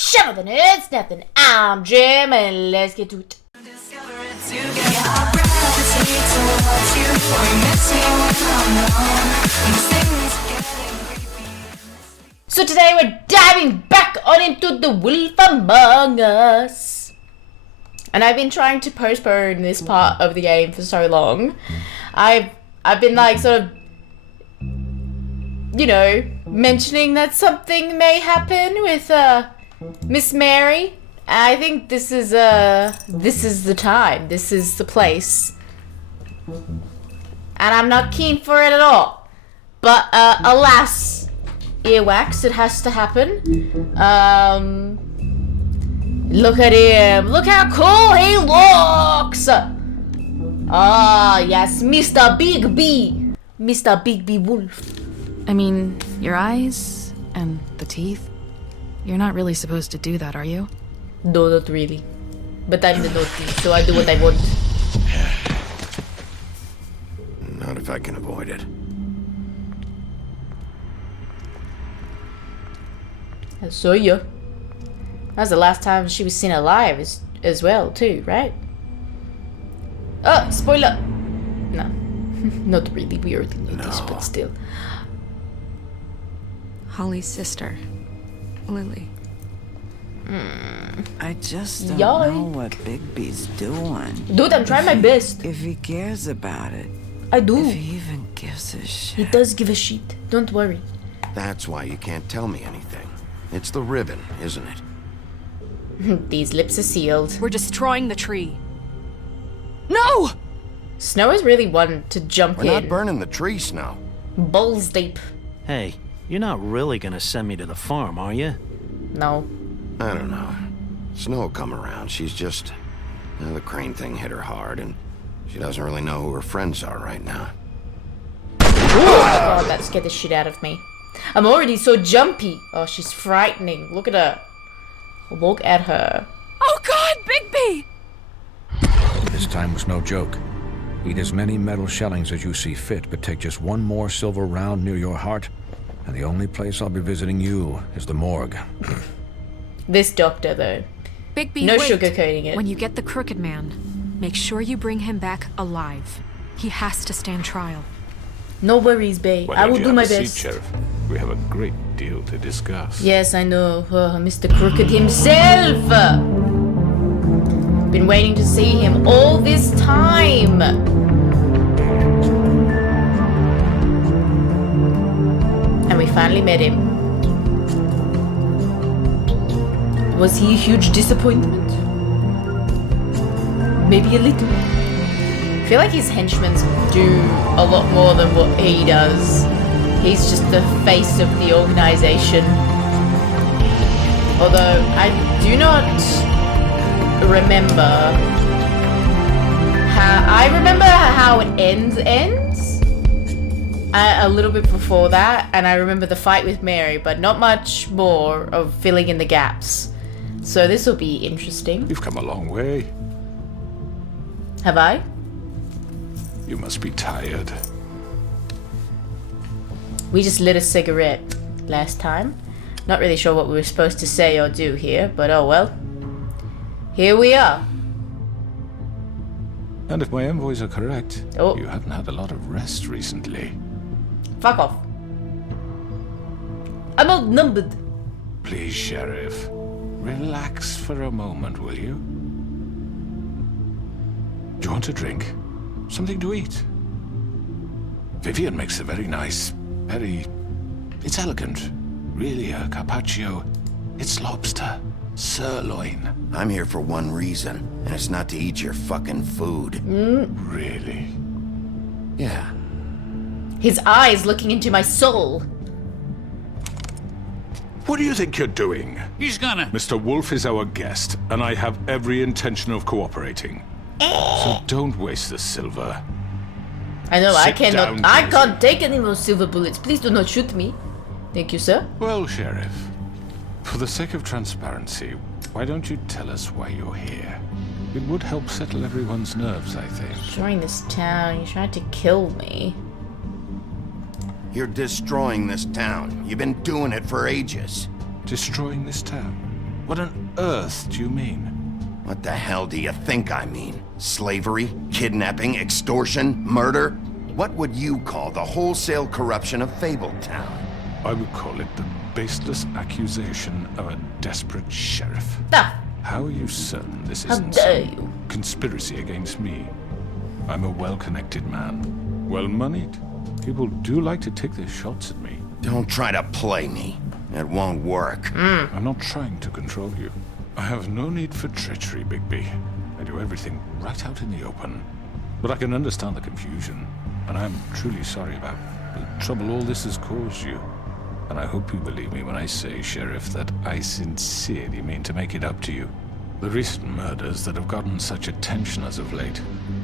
Show the nerds nothing. I'm Jim, and let's get to it. So today we're diving back on into The Wolf Among Us. And I've been trying to postpone this part of the game for so long. I've been like sort of, you know, mentioning that something may happen with Miss Mary. I think this is the time. This is the place. And I'm not keen for it at all. But alas, earwax, it has to happen. Look at him. Look how cool he looks. Ah, yes, Mr. Big B. Mr. Big B Wolf. I mean, your eyes and the teeth. You're not really supposed to do that, are you? No, not really. But I'm the naughty, so I do what I want. Not if I can avoid it. I saw you. That was the last time she was seen alive as well, too, right? Oh, spoiler! No. Not really. We already know this, but still. Holly's sister, Lily. I just don't know what Bigby's doing. Dude, I'm trying my best. If he cares about it. I do. If he even gives a shit. He does give a shit. Don't worry. That's why you can't tell me anything. It's the ribbon, isn't it? These lips are sealed. We're destroying the tree. No! Snow is really one to jump We're in. not burning the tree, Snow. Balls deep. Hey, you're not really gonna send me to the farm, are you? No. I don't know. Snow will come around. She's just... the crane thing hit her hard, and she doesn't really know who her friends are right now. Oh my god, that scared the shit out of me. I'm already so jumpy. Oh, she's frightening. Look at her. Look at her. Oh god, Bigby! This time was no joke. Eat as many metal shellings as you see fit, but take just one more silver round near your heart, and the only place I'll be visiting you is the morgue. This doctor, though. Bigby, no wait. sugarcoating it. When you get the Crooked Man, make sure you bring him back alive. He has to stand trial. No worries, babe. I will do my best. Seat, Sheriff? We have a great deal to discuss. Yes, I know. Mr. Crooked himself. Been waiting to see him all this time. And we finally met him. Was he a huge disappointment? Maybe a little. I feel like his henchmen do a lot more than what he does. He's just the face of the organization. Although I do not remember how it ends. A little bit before that, and I remember the fight with Mary, but not much more of filling in the gaps. So this will be interesting. You've come a long way. Have I? You must be tired. We just lit a cigarette last time. Not really sure what we were supposed to say or do here, but oh well. Here we are. And if my envoys are correct, Oh. you haven't had a lot of rest recently. Fuck off. I'm outnumbered. Please, Sheriff, relax for a moment, will you? Do you want a drink? Something to eat? Vivian makes a very nice, it's elegant. Really a carpaccio. It's lobster. Sirloin. I'm here for one reason, and it's not to eat your fucking food. Really? Yeah. His eyes looking into my soul. What do you think you're doing? He's gonna... Mr. Wolf is our guest, and I have every intention of cooperating. So don't waste the silver. I know, Sit down, I Jason. can't take any more silver bullets. Please do not shoot me. Thank you, sir. Well, Sheriff, for the sake of transparency, why don't you tell us why you're here? It would help settle everyone's nerves, I think. Destroying this town. You tried to kill me. You're destroying this town. You've been doing it for ages. Destroying this town? What on earth do you mean? What the hell do you think I mean? Slavery? Kidnapping? Extortion? Murder? What would you call the wholesale corruption of Fabletown? I would call it the baseless accusation of a desperate sheriff. Ah, How are you certain this how isn't dare some you? conspiracy against me? I'm a well-connected man, well-moneyed. People do like to take their shots at me. Don't try to play me. It won't work. I'm not trying to control you. I have no need for treachery, Bigby. I do everything right out in the open. But I can understand the confusion, and I'm truly sorry about the trouble all this has caused you. And I hope you believe me when I say, Sheriff, that I sincerely mean to make it up to you. The recent murders that have gotten such attention as of late,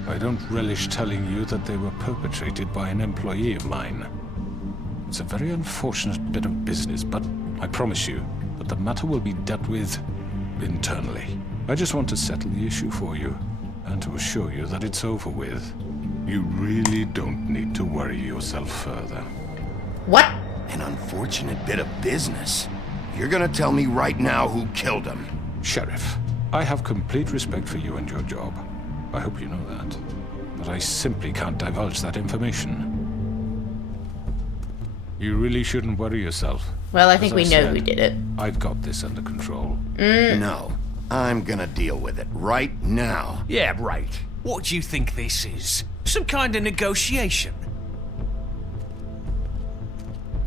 I don't relish telling you that they were perpetrated by an employee of mine. It's a very unfortunate bit of business, but I promise you that the matter will be dealt with internally. I just want to settle the issue for you, and to assure you that it's over with. You really don't need to worry yourself further. What? An unfortunate bit of business. You're gonna tell me right now who killed him. Sheriff, I have complete respect for you and your job. I hope you know that. But I simply can't divulge that information. You really shouldn't worry yourself. Well, I think As we I know said, who did it. I've got this under control. No. I'm gonna deal with it right now. Yeah, right. What do you think this is? Some kind of negotiation?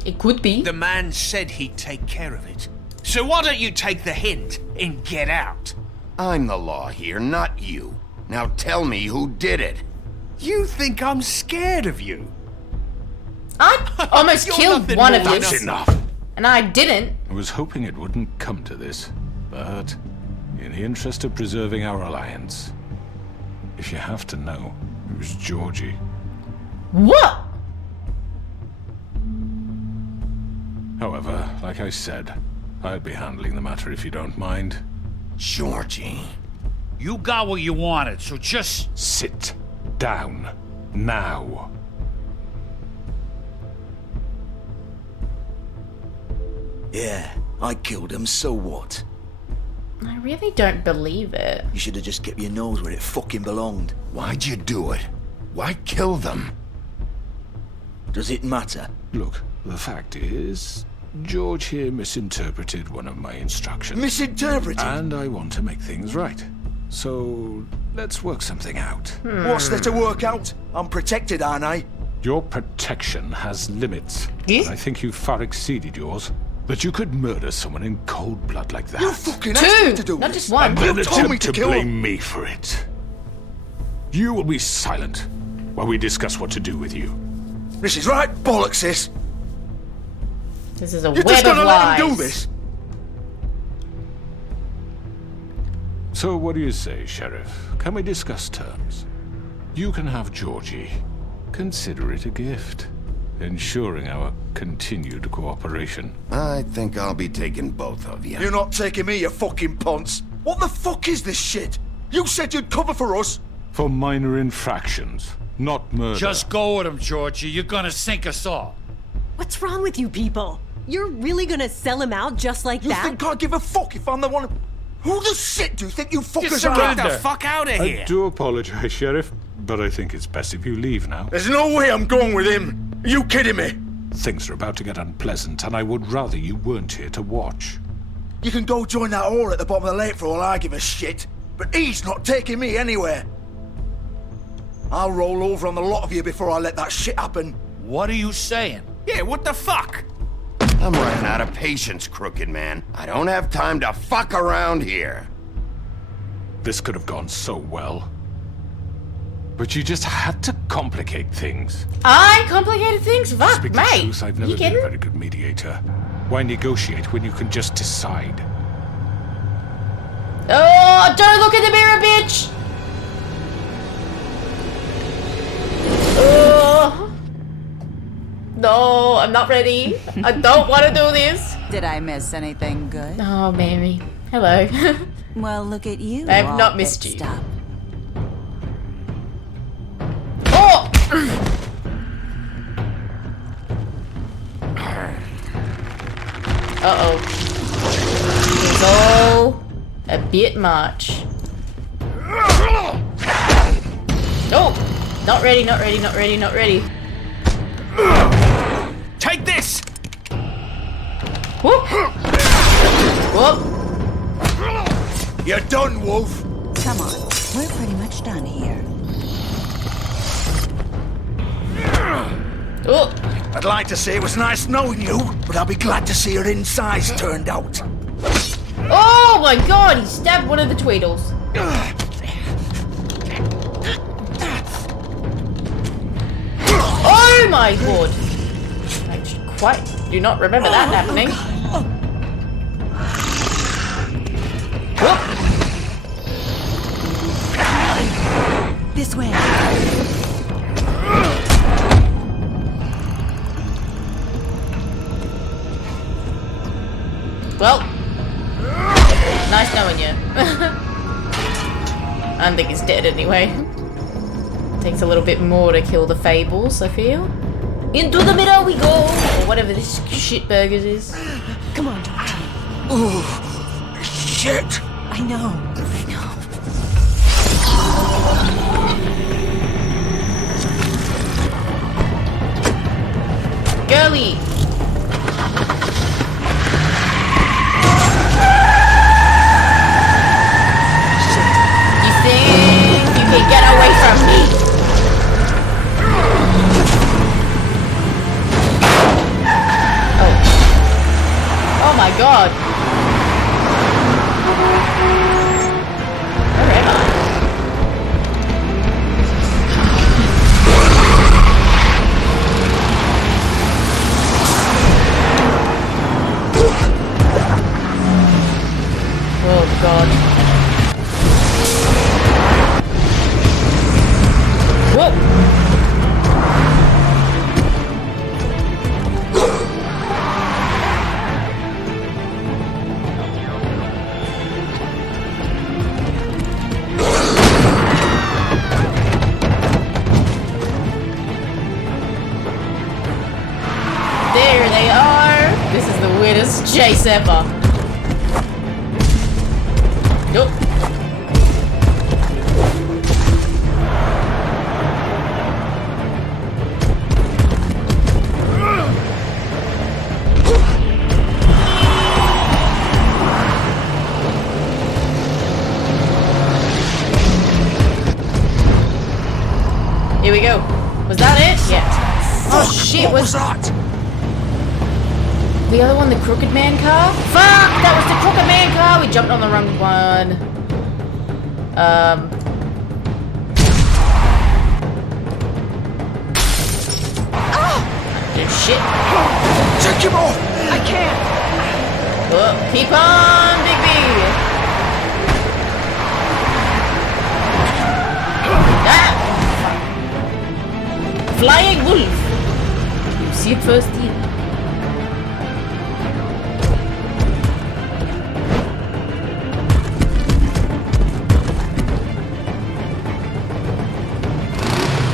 It could be. The man said he'd take care of it. So why don't you take the hint and get out? I'm the law here, not you. Now tell me who did it. You think I'm scared of you? I almost You're killed nothing one of more you, than Enough! and I didn't. I was hoping it wouldn't come to this, but in the interest of preserving our alliance, if you have to know, it was Georgie. What? However, like I said, I'll be handling the matter if you don't mind. Georgie. You got what you wanted, so just... Sit down now. Yeah, I killed him, so what? I really don't believe it. You should have just kept your nose where it fucking belonged. Why'd you do it? Why kill them? Does it matter? Look, the fact is, George here misinterpreted one of my instructions. Misinterpreted? And I want to make things right. So, let's work something out. What's there to work out? I'm protected, aren't I? Your protection has limits. Yeah? And I think you've far exceeded yours. That you could murder someone in cold blood like that. You fucking asked me to Two, do not this. just one. and then You told attempt me to to kill blame him. me for it. You will be silent while we discuss what to do with you. This is right bollocks, sis. This is a You're web just of gonna lies. let him do this? So what do you say, Sheriff? Can we discuss terms? You can have Georgie. Consider it a gift, ensuring our continued cooperation. I think I'll be taking both of you. You're not taking me, you fucking ponce. What the fuck is this shit? You said you'd cover for us. For minor infractions, not murder. Just go with him, Georgie. You're gonna sink us all. What's wrong with you people? You're really gonna sell him out just like You that? think I give a fuck if I'm the one? Who the shit do you think you fuckers are? surrender. Get the fuck out of I here! do apologize, Sheriff, but I think it's best if you leave now. There's no way I'm going with him. Are you kidding me? Things are about to get unpleasant, and I would rather you weren't here to watch. You can go join that whore at the bottom of the lake for all I give a shit. But he's not taking me anywhere. I'll roll over on the lot of you before I let that shit happen. What are you saying? Yeah, what the fuck? I'm running out of patience, crooked man. I don't have time to fuck around here. This could have gone so well. But you just had to complicate things. I complicated things? To Fuck, speak the mate. truth, I've never You been a kidding? very good mediator. Why negotiate when you can just decide? Oh, don't look in the mirror, bitch! Oh. No, I'm not ready. I don't want to do this. Did I miss anything good? Oh, Mamie. Hello. Well, look at you. I have all not missed fixed you. up. Oh! Uh-oh. It's all a bit much. Oh! Not ready, not ready, not ready, not ready. Take this! Whoop! Whoop! You're done, Wolf. Come on, we're pretty much done here. Oh! I'd like to say it was nice knowing you, but I'll be glad to see your insides turned out. Oh my god, he stabbed one of the Tweedles. Oh my god! I quite do not remember that happening. Whoop. This way. Well, nice knowing you. I don't think he's dead anyway. Takes a little bit more to kill the Fables, I feel. Into the middle we go! Or whatever this shit burgers is. Come on, Georgie. Ooh, shit. I know. Girly! You think you can get away from me? Oh. Oh my god. Where am I? Oh god. Whoa! There they are! This is the weirdest chase ever. Nope. Here we go. Was that it? Yeah. Oh shit, What was that? The other one, the Crooked Man car? Fuck! That was the Crooked Man car! We jumped on the wrong one. Oh, shit. Take him off! I can't. Oh, keep on, Big B! Ah! Flying wolf! You see it first here.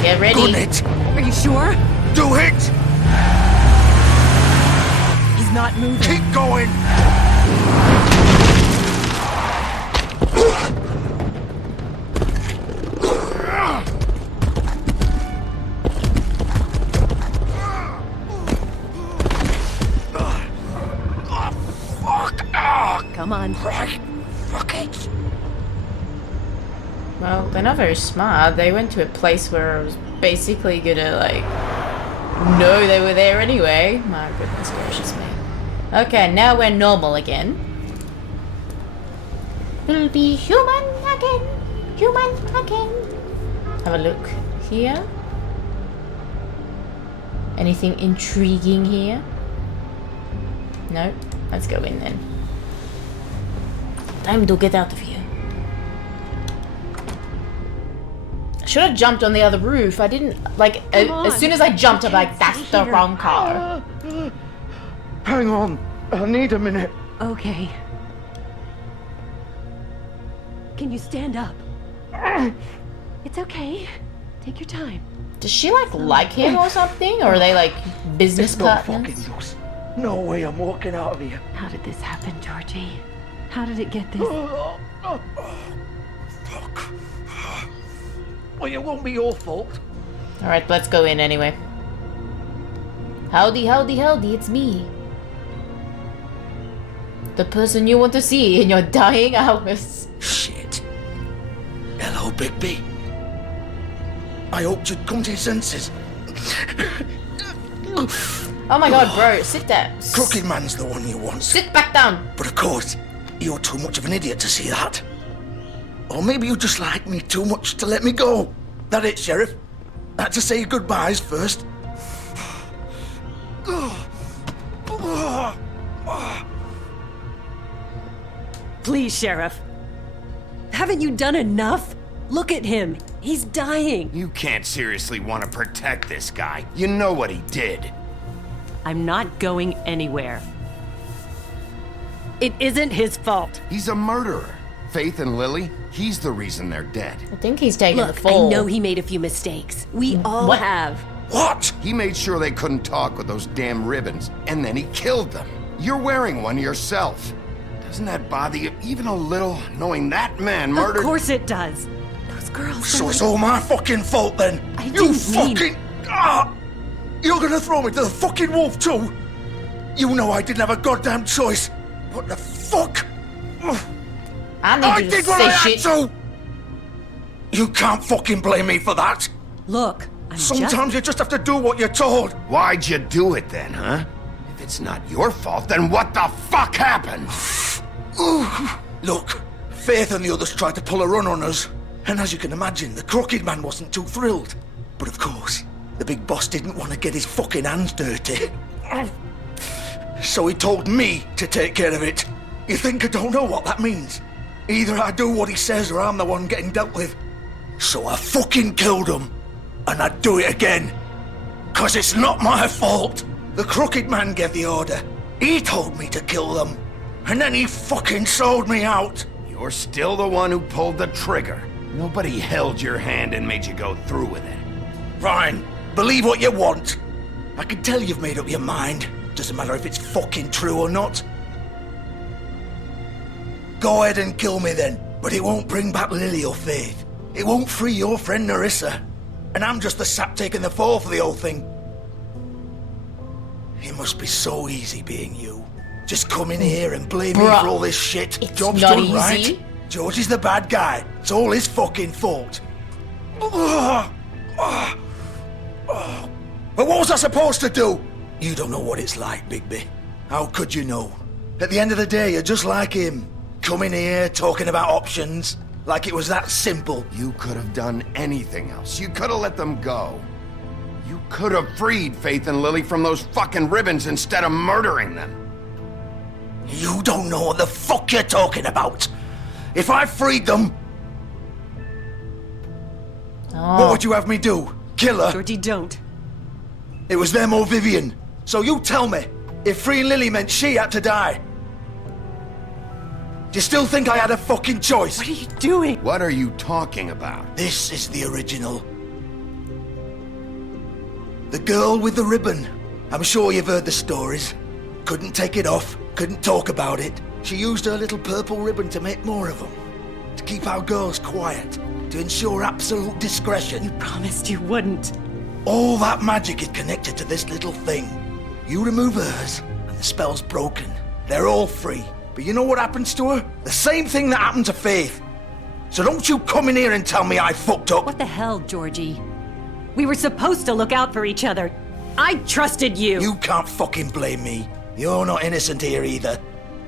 Get ready. Gun it! Are you sure? Do it! He's not moving. Keep going! Come on. Right. Fuck it. Well, they're not very smart. They went to a place where I was basically gonna, like, know they were there anyway. My goodness gracious me. Okay, now we're normal again. We'll be human again. Human again. Have a look here. Anything intriguing here? No? Let's go in then. Time to get out of here. I should have jumped on the other roof. I didn't, like, as soon as I jumped, I'm like, that's the wrong car. Hang on. I need a minute. Okay. Can you stand up? It's okay. Take your time. Does she, like him or something? Or are they, like, business It's no partners? fucking use. No way I'm walking out of here. How did this happen, Georgie? How did it get this? Fuck. Well, it won't be your fault. Alright, let's go in anyway. Howdy, howdy, howdy, it's me. The person you want to see in your dying hours. Shit. Hello, Bigby. I hoped you'd come to your senses. Oh my god, bro, sit there. Crooked Man's the one you want. Sit back down. But of course, you're too much of an idiot to see that. Or maybe you just like me too much to let me go. That it, Sheriff? I had to say goodbyes first. Please, Sheriff. Haven't you done enough? Look at him. He's dying. You can't seriously want to protect this guy. You know what he did. I'm not going anywhere. It isn't his fault. He's a murderer. Faith and Lily, he's the reason they're dead. I think he's taking the Look, fall. I know he made a few mistakes. We all What? have. What? He made sure they couldn't talk with those damn ribbons, and then he killed them. You're wearing one yourself. Doesn't that bother you even a little, knowing that man murdered... Of course it does. Those girls... So it's all my fucking fault then? I You didn't mean- fucking... You're gonna throw me to the fucking wolf too? You know I didn't have a goddamn choice. What the fuck? I need you to did what say I had shit. to! You can't fucking blame me for that. Look, I'm Sometimes you just have to do what you're told. Why'd you do it then, huh? If it's not your fault, then what the fuck happened? Look, Faith and the others tried to pull a run on us. And as you can imagine, the Crooked Man wasn't too thrilled. But of course, the big boss didn't want to get his fucking hands dirty. So he told me to take care of it. You think I don't know what that means? Either I do what he says or I'm the one getting dealt with. So I fucking killed him. And I'd do it again. 'Cause it's not my fault. The Crooked Man gave the order. He told me to kill them. And then he fucking sold me out. You're still the one who pulled the trigger. Nobody held your hand and made you go through with it. Fine. Believe what you want. I can tell you've made up your mind. Doesn't matter if it's fucking true or not. Go ahead and kill me then. But it won't bring back Lily or Faith. It won't free your friend Nerissa. And I'm just the sap taking the fall for the whole thing. It must be so easy being you. Just come in here and blame me for all this shit. It's Job's not done, easy. right? George is the bad guy. It's all his fucking fault. But what was I supposed to do? You don't know what it's like, Bigby. How could you know? At the end of the day, you're just like him. Coming here, talking about options. Like it was that simple. You could have done anything else. You could have let them go. You could have freed Faith and Lily from those fucking ribbons instead of murdering them. You don't know what the fuck you're talking about. If I freed them... What would you have me do? Kill her? Georgie, don't. It was them or Vivian. So you tell me, if freeing Lily meant she had to die, do you still think I had a fucking choice? What are you doing? What are you talking about? This is the original. The girl with the ribbon. I'm sure you've heard the stories. Couldn't take it off, couldn't talk about it. She used her little purple ribbon to make more of them. To keep our girls quiet. To ensure absolute discretion. You promised you wouldn't. All that magic is connected to this little thing. You remove hers, and the spell's broken. They're all free. But you know what happens to her? The same thing that happened to Faith. So don't you come in here and tell me I fucked up. What the hell, Georgie? We were supposed to look out for each other. I trusted you. You can't fucking blame me. You're not innocent here either.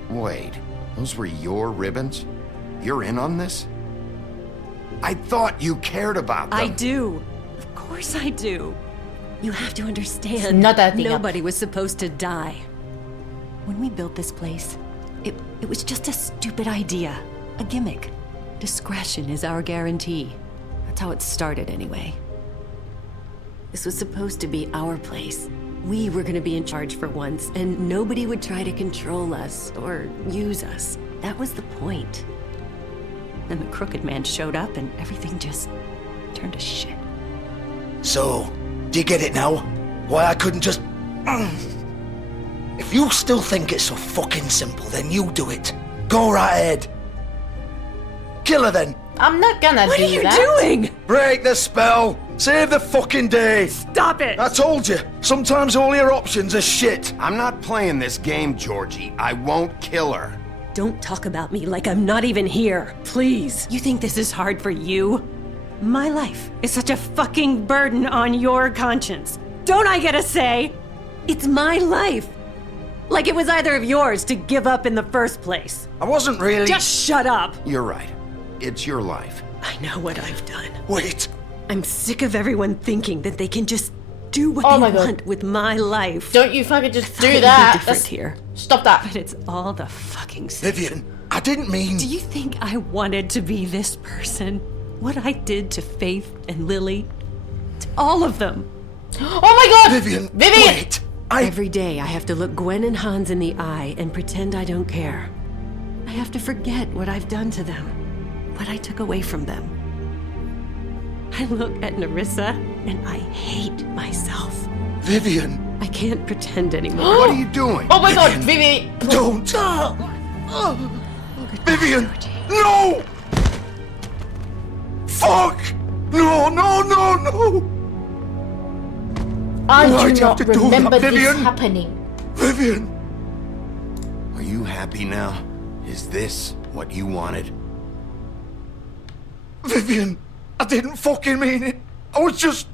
Wait, those were your ribbons? You're in on this? I thought you cared about them. I do. Of course I do. You have to understand. Not that thing. Nobody was supposed to die. When we built this place, it was just a stupid idea. A gimmick. Discretion is our guarantee. That's how it started anyway. This was supposed to be our place. We were gonna be in charge for once, and nobody would try to control us or use us. That was the point. Then the Crooked Man showed up and everything just turned to shit. So, do you get it now? Why I couldn't just... If you still think it's so fucking simple, then you do it. Go right ahead. Kill her then. I'm not gonna What do are you that. doing? Break the spell. Save the fucking day. Stop it! I told you, sometimes all your options are shit. I'm not playing this game, Georgie. I won't kill her. Don't talk about me like I'm not even here. Please. You think this is hard for you? My life is such a fucking burden on your conscience. Don't I get a say? It's my life. Like it was either of yours to give up in the first place. I wasn't really... Just shut up. You're right. It's your life. I know what I've done. Wait. I'm sick of everyone thinking that they can just do what Oh they my God. want with my life. Don't you fucking just do It'd be that. different That's- here. Stop that. But it's all the fucking same. Vivian, I didn't mean... Do you think I wanted to be this person? What I did to Faith and Lily? To all of them. Oh my God! Vivian, Vivian! wait. Every day I have to look Gwen and Hans in the eye and pretend I don't care. I have to forget what I've done to them, what I took away from them. I look at Nerissa and I hate myself. Vivian. I can't pretend anymore. What are you doing? Oh my God, Vivian! Don't. Vivian, no! Fuck! No, no, no, no! I Why'd do you have not to do that, remember this Vivian? happening. Vivian! Are you happy now? Is this what you wanted? Vivian, I didn't fucking mean it. I was just...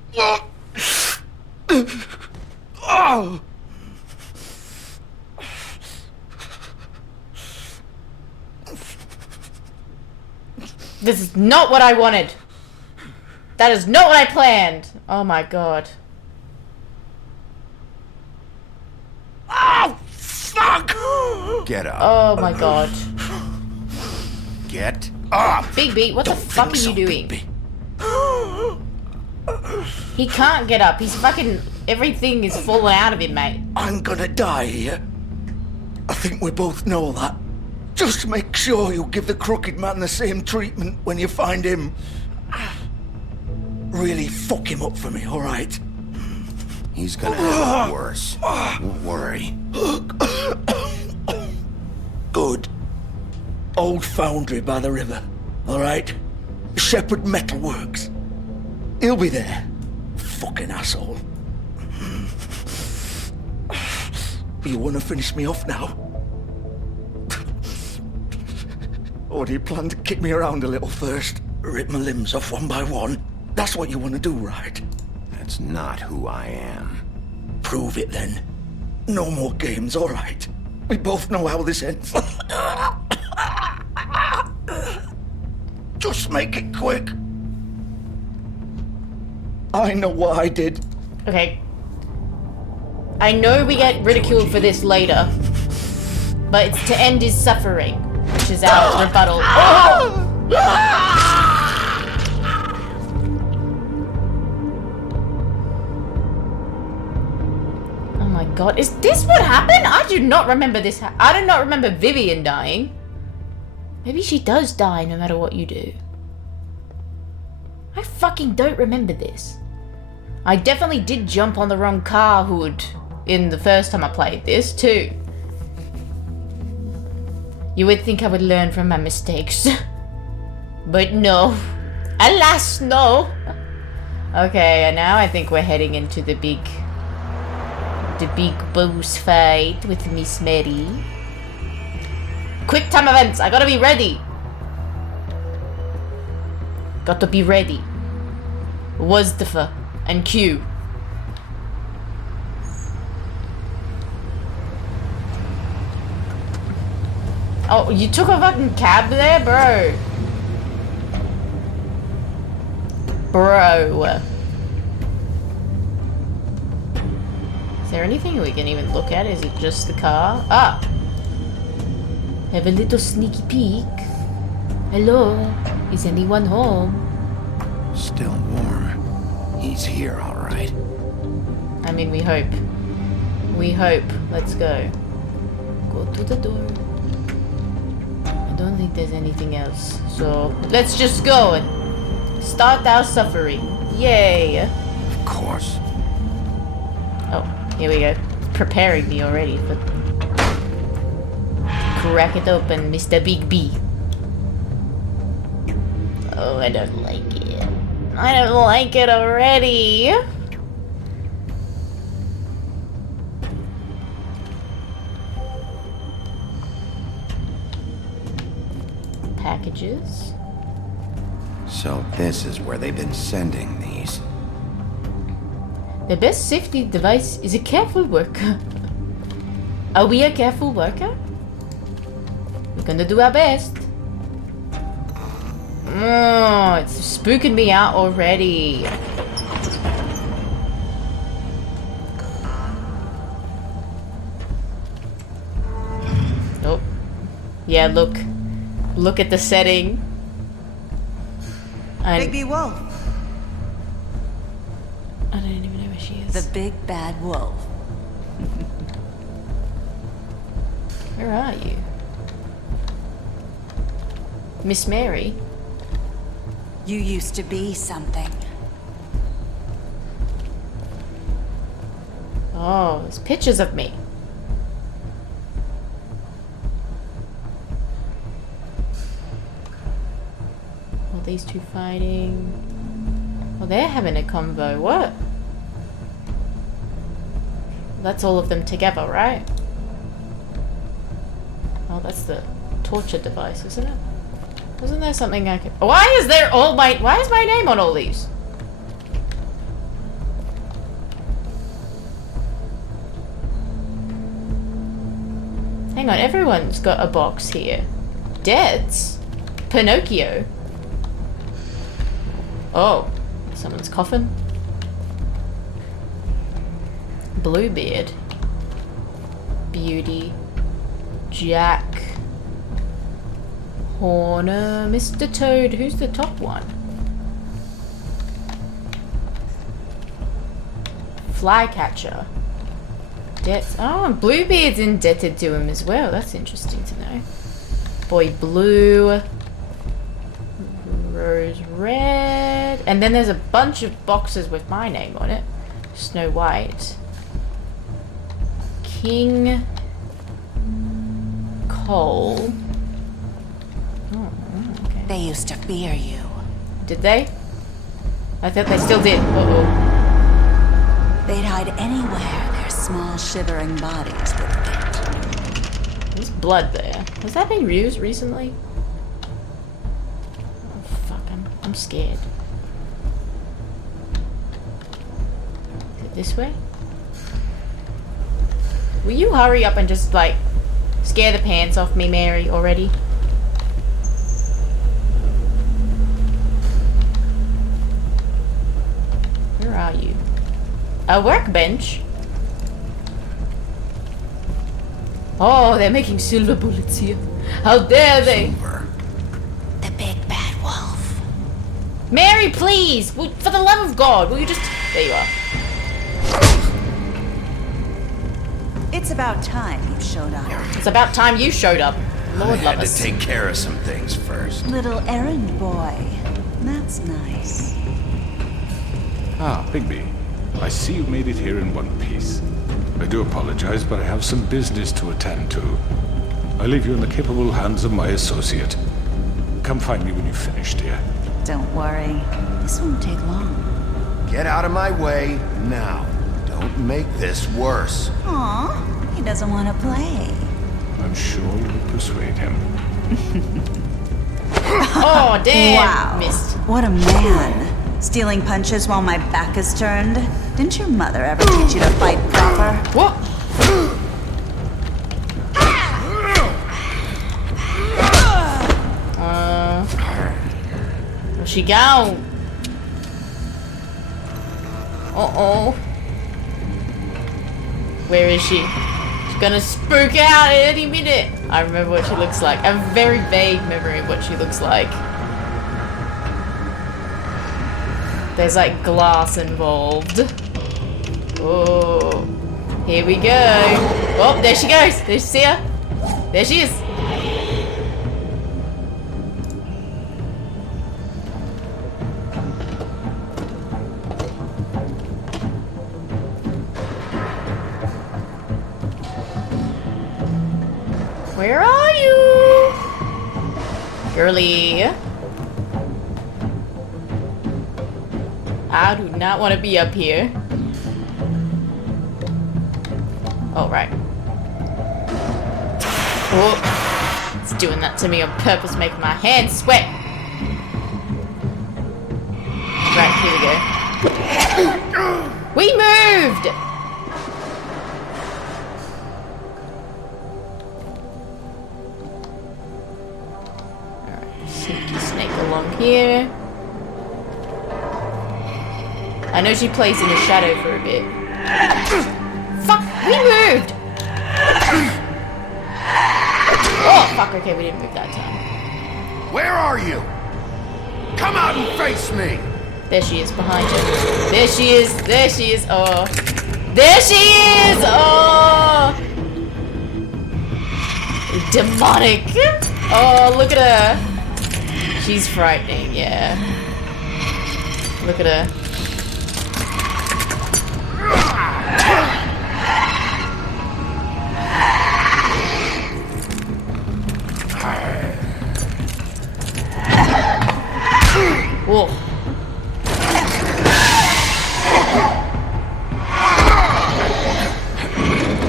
Oh. This is not what I wanted. That is not what I planned. Oh my God. Oh, fuck! Get up. Oh my God. Get up! Big B, what the fuck are you doing? Big He can't get up. He's fucking... Everything is falling out of him, mate. I'm gonna die here. I think we both know that. Just make sure you give the crooked man the same treatment when you find him. Really fuck him up for me, alright? He's gonna have it worse. Don't worry. Good. Old foundry by the river, alright? Shepherd Metalworks. He'll be there. Fucking asshole. You wanna finish me off now? Or do you plan to kick me around a little first? Rip my limbs off one by one? That's what you wanna do, right? That's not who I am. Prove it then. No more games, alright? We both know how this ends. Just make it quick. I know what I did. Okay. I know we get ridiculed for this later. But it's to end his suffering. Which is our rebuttal. Oh! Oh my God. Is this what happened? I do not remember this. I do not remember Vivian dying. Maybe she does die no matter what you do. I fucking don't remember this. I definitely did jump on the wrong car hood in the first time I played this too. You would think I would learn from my mistakes. But no. Alas, no. Okay, and now I think we're heading into the big boss fight with Miss Mary. Quick time events, I gotta be ready. Got to be ready. Wazdafa and Q. Oh, you took a fucking cab there, bro. Bro. Is there anything we can even look at? Is it just the car? Ah. Have a little sneaky peek. Hello. Is anyone home? Still warm. He's here, all right. I mean, we hope. We hope. Let's go. Go to the door. I don't think there's anything else. So, let's just go and start our suffering. Yay. Of course. Oh, here we go. Preparing me already for Crack it open, Mr. Big B. Oh, I don't like it. I don't like it already. Packages. So this is where they've been sending these. The best safety device is a careful worker. Are we a careful worker? We're gonna do our best. Oh, it's spooking me out already. Oh. Yeah, look. Look at the setting. Big Wolf. I don't even know where she is. The big bad wolf. Where are you? Miss Mary? You used to be something. Oh, there's pictures of me. Well, these two fighting. Well, they're having a convo. What? That's all of them together, right? Oh, that's the torture device, isn't it? Wasn't there something I could... Why is there all my... Why is my name on all these? Hang on, everyone's got a box here. Deads? Pinocchio? Oh, someone's coffin? Bluebeard. Beauty. Jack. Horner. Mr. Toad. Who's the top one? Flycatcher. Debts. Oh, and Bluebeard's indebted to him as well. That's interesting to know. Boy Blue. Rose Red. And then there's a bunch of boxes with my name on it. Snow White. King Cole. Oh, okay. They used to fear you. Did they? I thought they still did. Uh-oh. They'd hide anywhere their small shivering bodies would fit. There's blood there. Has that been used recently? Oh, fuck. I'm scared. Is it this way? Will you hurry up and just, like, scare the pants off me, Mary, already? Where are you? A workbench? Oh, they're making silver bullets here. How dare they? Silver. The big bad wolf. Mary, please! For the love of God, will you just... There you are. It's about time you showed up. It's about time you showed up. Lord I love had us. to take care of some things first. Little errand boy. That's nice. Ah, Bigby. I see you made it here in one piece. I do apologize, but I have some business to attend to. I leave you in the capable hands of my associate. Come find me when you've finished, dear. Don't worry. This won't take long. Get out of my way now. Don't make this worse. Aw, he doesn't want to play. I'm sure you'll persuade him. Oh, damn. Wow. Missed. What a man. Stealing punches while my back is turned. Didn't your mother ever teach you to fight proper? What? Where'd she go? Uh-oh. Where is she? She's gonna spook out at any minute. I remember what she looks like. A very vague memory of what she looks like. There's like glass involved. Oh, here we go. Oh, there she goes. There you see her? There she is. Where are Girly. I do not want to be up here. Oh, right. Oh, it's doing that to me on purpose, making my hands sweat. Right, here we go. We moved! Alright, sneaky snake along here. I know she plays in the shadow for a bit. Fuck! We moved! Oh, fuck, okay, we didn't move that time. Where are you? Come out and face me! There she is, behind you. There she is, there she is, oh. There she is, oh! Demonic! Oh, look at her. She's frightening, yeah. Look at her. Whoa.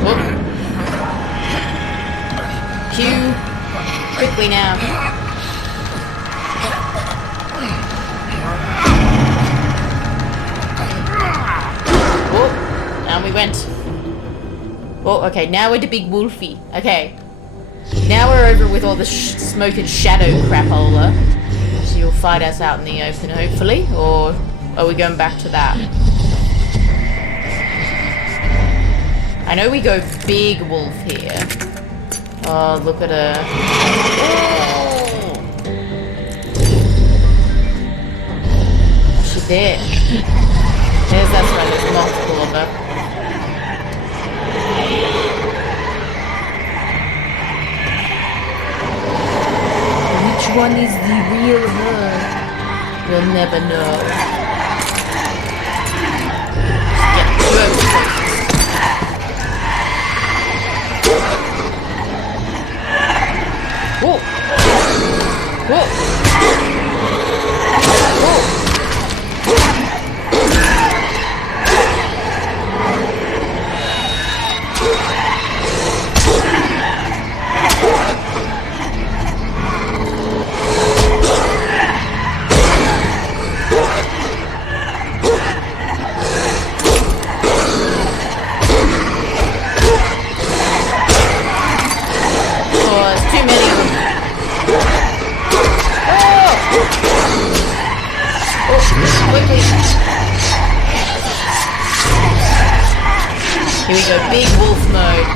Whoop. Q. Quickly now. Whoop. Down we went. Oh, okay, now we're the big wolfie. Okay. Now we're over with all the smoke and shadow crapola. She'll fight us out in the open, hopefully. Or are we going back to that? I know we go big wolf here. Oh, look at her. Oh. She's there. That's right, there's multiple of her. Which one is the real her? We'll never know. Whoa! Whoa! Whoa! Here we go, big wolf mode.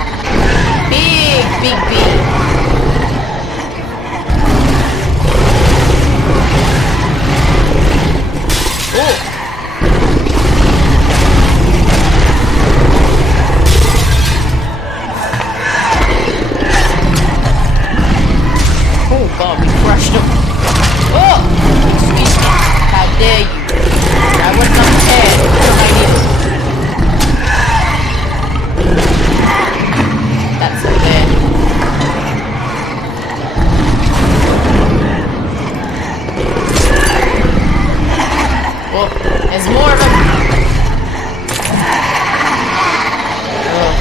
Big. Oh. Oh god, we crushed him. Oh! Excuse me. How dare you? I was not prepared. That's over there. Well, there's more of them. Oh.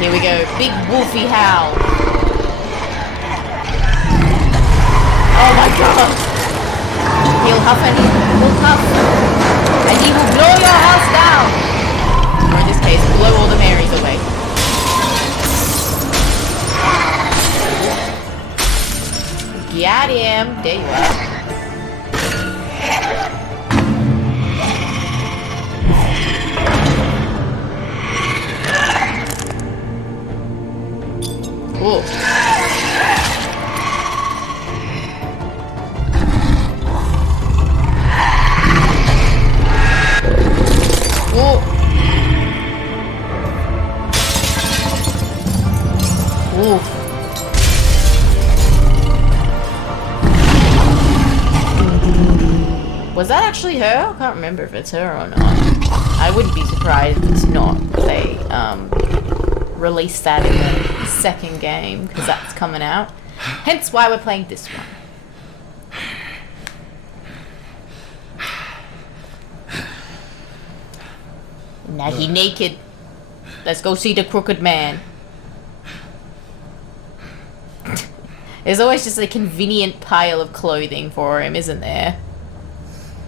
Here we go. Big wolfy howl. Oh my god. He'll huff and he will puff. And he will blow your house down! Or in this case, blow all the Marys away. Got him! There you are. Cool. Was that actually her? I can't remember if it's her or not. I wouldn't be surprised if it's not. They released that in the second game because that's coming out. Hence why we're playing this one. Now he naked. Let's go see the crooked man. There's always just a convenient pile of clothing for him, isn't there?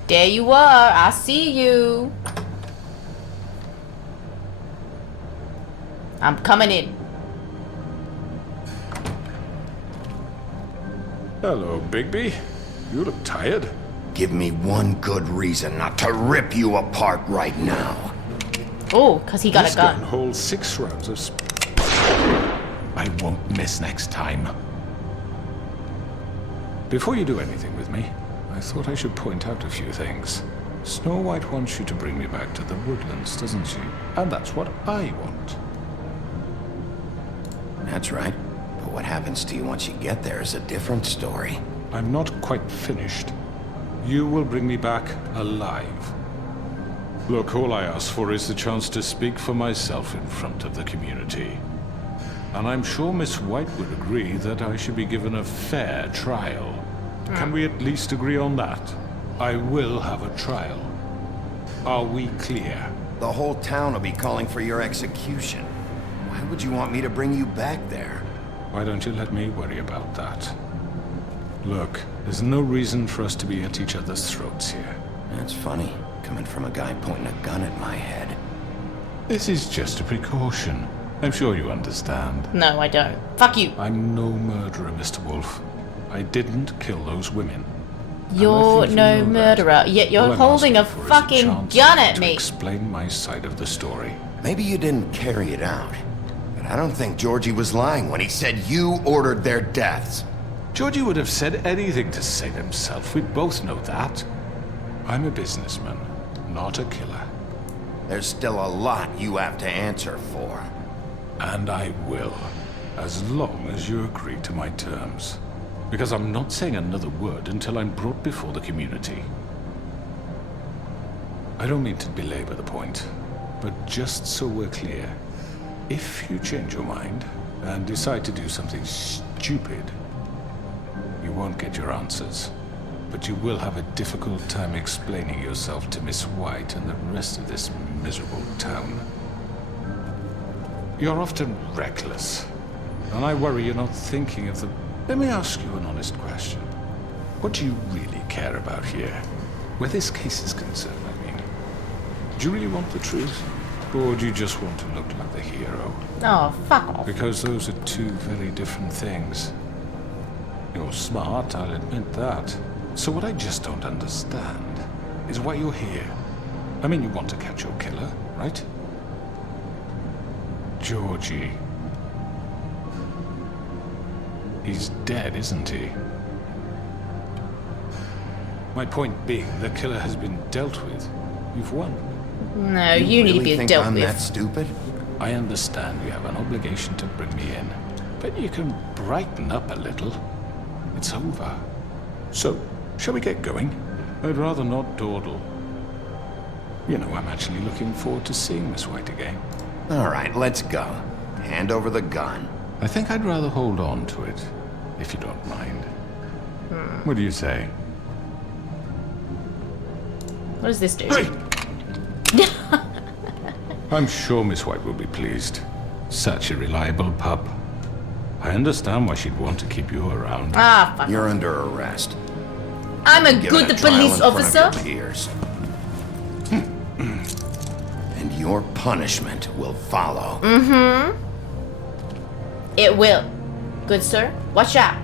There you are. I see you. I'm coming in. Hello, Bigby. You look tired. Give me one good reason not to rip you apart right now. Oh, because he got This a gun. holds 6 rounds of I won't miss next time. Before you do anything with me, I thought I should point out a few things. Snow White wants you to bring me back to the woodlands, doesn't she? And that's what I want. That's right. But what happens to you once you get there is a different story. I'm not quite finished. You will bring me back alive. Look, all I ask for is the chance to speak for myself in front of the community. And I'm sure Miss White would agree that I should be given a fair trial. Can we at least agree on that? I will have a trial. Are we clear? The whole town will be calling for your execution. Why would you want me to bring you back there? Why don't you let me worry about that? Look, there's no reason for us to be at each other's throats here. That's funny, coming from a guy pointing a gun at my head. This is just a precaution. I'm sure you understand. No, I don't. Fuck you. I'm no murderer, Mr. Wolf. I didn't kill those women. You're no murderer, yet you're holding a fucking gun at me. Explain my side of the story. Maybe you didn't carry it out, but I don't think Georgie was lying when he said you ordered their deaths. Georgie would have said anything to save himself. We both know that. I'm a businessman, not a killer. There's still a lot you have to answer for. And I will, as long as you agree to my terms. Because I'm not saying another word until I'm brought before the community. I don't mean to belabor the point, but just so we're clear, if you change your mind and decide to do something stupid, you won't get your answers. But you will have a difficult time explaining yourself to Miss White and the rest of this miserable town. You're often reckless, and I worry you're not thinking of the... Let me ask you an honest question. What do you really care about here? Where this case is concerned, I mean. Do you really want the truth? Or do you just want to look like the hero? Oh, fuck off. Because those are two very different things. You're smart, I'll admit that. So what I just don't understand is why you're here. I mean, you want to catch your killer, right? Georgie. He's dead, isn't he? My point being, the killer has been dealt with. You've won. No, you need to be think dealt I'm with. that stupid? I understand you have an obligation to bring me in, but you can brighten up a little. It's over. So, shall we get going? I'd rather not dawdle. You know, I'm actually looking forward to seeing Miss White again. All right, let's go. Hand over the gun. I think I'd rather hold on to it, if you don't mind. What do you say? What does this do? Hey! I'm sure Miss White will be pleased. Such a reliable pup. I understand why she'd want to keep you around. Ah, fuck. You're under arrest. I'm a Given good a trial police in front officer. of your peers. And your punishment will follow. Mm-hmm. It will. Good sir. Watch out.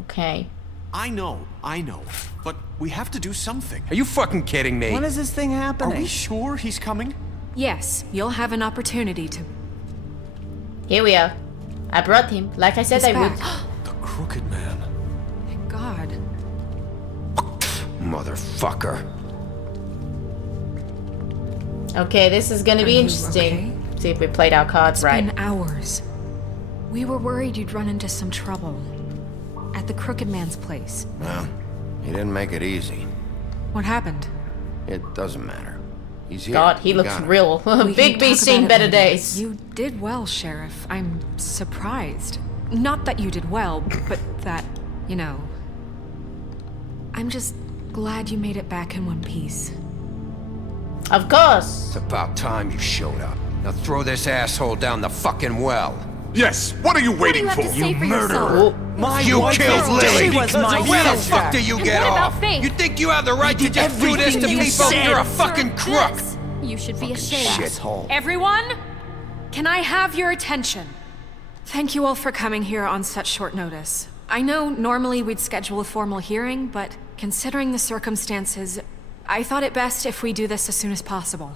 Okay. I know. But we have to do something. Are you fucking kidding me? When is this thing happening? Are we sure he's coming? Yes, you'll have an opportunity to... Here we are. I brought him, like I said I would. The Crooked Man. Thank God. Motherfucker. Okay, this is gonna be you interesting. See if we played our cards right. It's been hours. We were worried you'd run into some trouble. At the Crooked Man's place. Well, he didn't make it easy. What happened? It doesn't matter. He's here. God, he We looks got him. real. Bigby's seen better days. You did well, Sheriff. I'm surprised. Not that you did well, but that, you know... I'm just glad you made it back in one piece. Of course. It's about time you showed up. Now throw this asshole down the fucking well. Yes, what are you waiting for? You murderer! You wife killed is Lily! dead. She was my Where the sister. fuck do you get what about off? Faith? You think you have the right to just do this to everything you people? said. You're a fucking crook! This. You should be ashamed. Shithole. Everyone, can I have your attention? Thank you all for coming here on such short notice. I know normally we'd schedule a formal hearing, but considering the circumstances, I thought it best if we do this as soon as possible.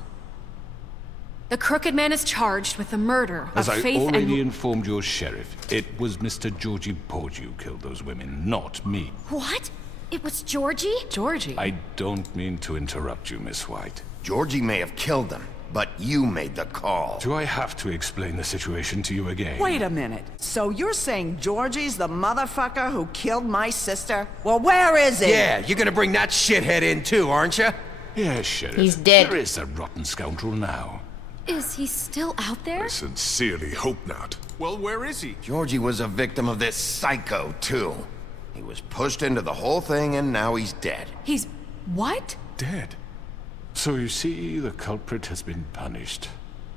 The Crooked Man is charged with the murder As of I Faith already and... informed your sheriff, it was Mr. Georgie Porgy who killed those women, not me. What? It was Georgie? Georgie? I don't mean to interrupt you, Miss White. Georgie may have killed them, but you made the call. Do I have to explain the situation to you again? Wait a minute. So you're saying Georgie's the motherfucker who killed my sister? Well, where is he? Yeah, you're gonna bring that shithead in too, aren't you? Yes, Sheriff. He's dead. Where is the rotten scoundrel now? Is he still out there? Sincerely hope not. Well, where is he? Georgie was a victim of this psycho, too. He was pushed into the whole thing, and now he's dead. He's... what? Dead. So you see, the culprit has been punished.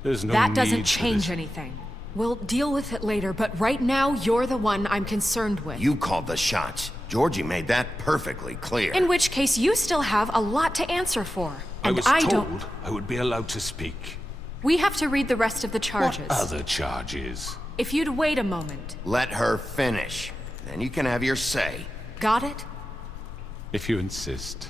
There's no That need doesn't for change this. anything. We'll deal with it later, but right now, you're the one I'm concerned with. You called the shots. Georgie made that perfectly clear. In which case, you still have a lot to answer for. I And was don't... told I would be allowed to speak. We have to read the rest of the charges. What other charges? If you'd wait a moment. Let her finish. Then you can have your say. Got it? If you insist.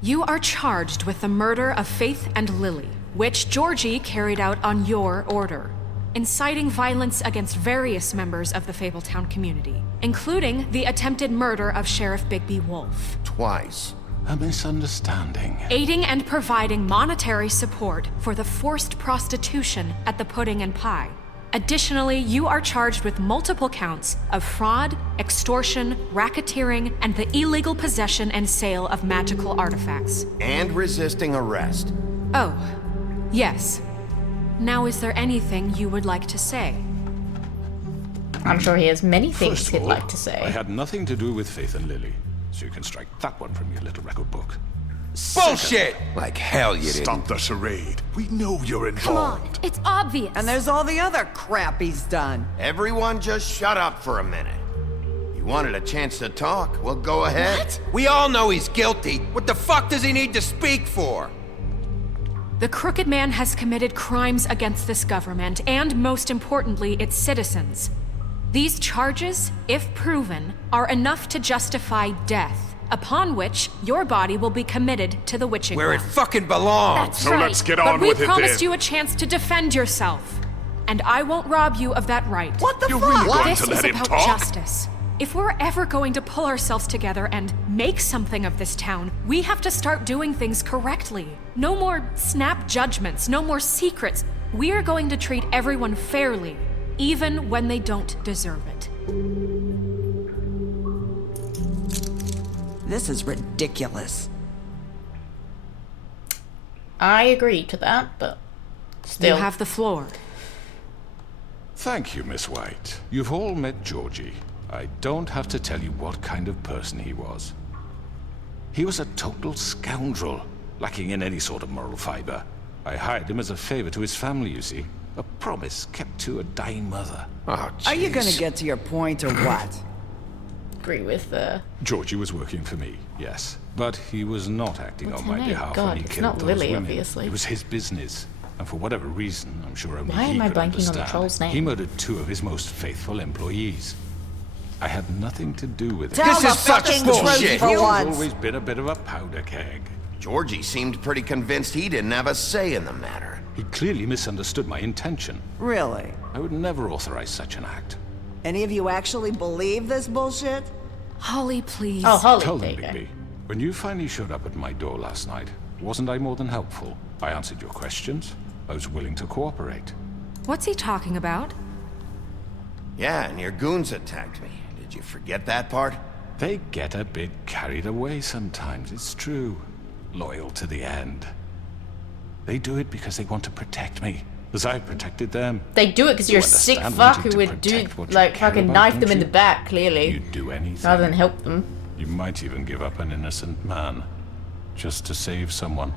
You are charged with the murder of Faith and Lily, which Georgie carried out on your order, inciting violence against various members of the Fabletown community, including the attempted murder of Sheriff Bigby Wolf. Twice. A misunderstanding. Aiding and providing monetary support for the forced prostitution at the Pudding and Pie. Additionally, you are charged with multiple counts of fraud, extortion, racketeering, and the illegal possession and sale of magical artifacts. And resisting arrest. Oh, yes. Now, is there anything you would like to say? I'm sure he has many things First of he'd all, like to say. I had nothing to do with Faith and Lily, so you can strike that one from your little record book. Bullshit! Like hell you didn't. Stop the charade. We know you're involved. Come on, it's obvious. And there's all the other crap he's done. Everyone just shut up for a minute. You wanted a chance to talk? Well, go ahead. What? We all know he's guilty. What the fuck does he need to speak for? The Crooked Man has committed crimes against this government and, most importantly, its citizens. These charges, if proven, are enough to justify death, upon which your body will be committed to the witching Where it well. fucking belongs. That's right. Let's get But on we with it promised then. you a chance to defend yourself, and I won't rob you of that right. What the You're fuck? really going This to is let him about talk? justice. If we're ever going to pull ourselves together and make something of this town, we have to start doing things correctly. No more snap judgments, no more secrets. We are going to treat everyone fairly, even when they don't deserve it. This is ridiculous. I agree to that, but still. You have the floor. Thank you, Miss White. You've all met Georgie. I don't have to tell you what kind of person he was. He was a total scoundrel, lacking in any sort of moral fiber. I hired him as a favor to his family, you see. A promise kept to a dying mother. Oh, Are you gonna jeez. get to your point or what? Agree with Georgie was working for me, yes. But he was not acting What's on her my name? behalf God, when he it's killed not those Lily, women. obviously. It was his business. And for whatever reason, I'm sure only Why he am I could blanking on the understand. troll's name? He murdered 2 of his most faithful employees. I had nothing to do with it. Tell This the is such fucking bullshit. truth for He's once. always been a bit of a powder keg. Georgie seemed pretty convinced he didn't have a say in the matter. He clearly misunderstood my intention. Really? I would never authorize such an act. Any of you actually believe this bullshit? Holly, please. Oh, Holly, Tell there them, you go. Bigby. When you finally showed up at my door last night, wasn't I more than helpful? I answered your questions. I was willing to cooperate. What's he talking about? Yeah, and your goons attacked me. Did you forget that part? They get a bit carried away sometimes, it's true. Loyal to the end. They do it because they want to protect me, as I protected them. They do it because you're a sick fuck who would do, like, fucking knife them in the back, clearly. You'd do anything. Rather than help them. You might even give up an innocent man, just to save someone.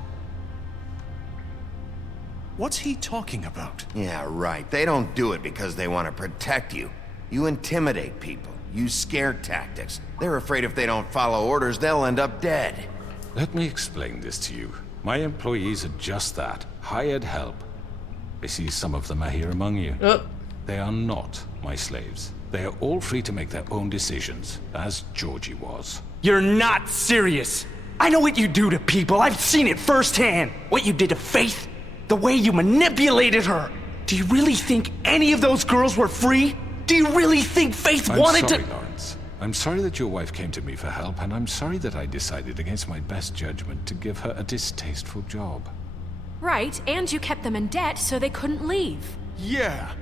What's he talking about? Yeah, right. They don't do it because they want to protect you. You intimidate people, use scare tactics. They're afraid if they don't follow orders, they'll end up dead. Let me explain this to you. My employees are just that, hired help. I see some of them are here among you. They are not my slaves. They are all free to make their own decisions, as Georgie was. You're not serious. I know what you do to people. I've seen it firsthand. What you did to Faith, the way you manipulated her. Do you really think any of those girls were free? Do you really think Faith wanted to— I'm sorry, Lawrence. I'm sorry that your wife came to me for help, and I'm sorry that I decided against my best judgment to give her a distasteful job. Right, and you kept them in debt so they couldn't leave. Yeah.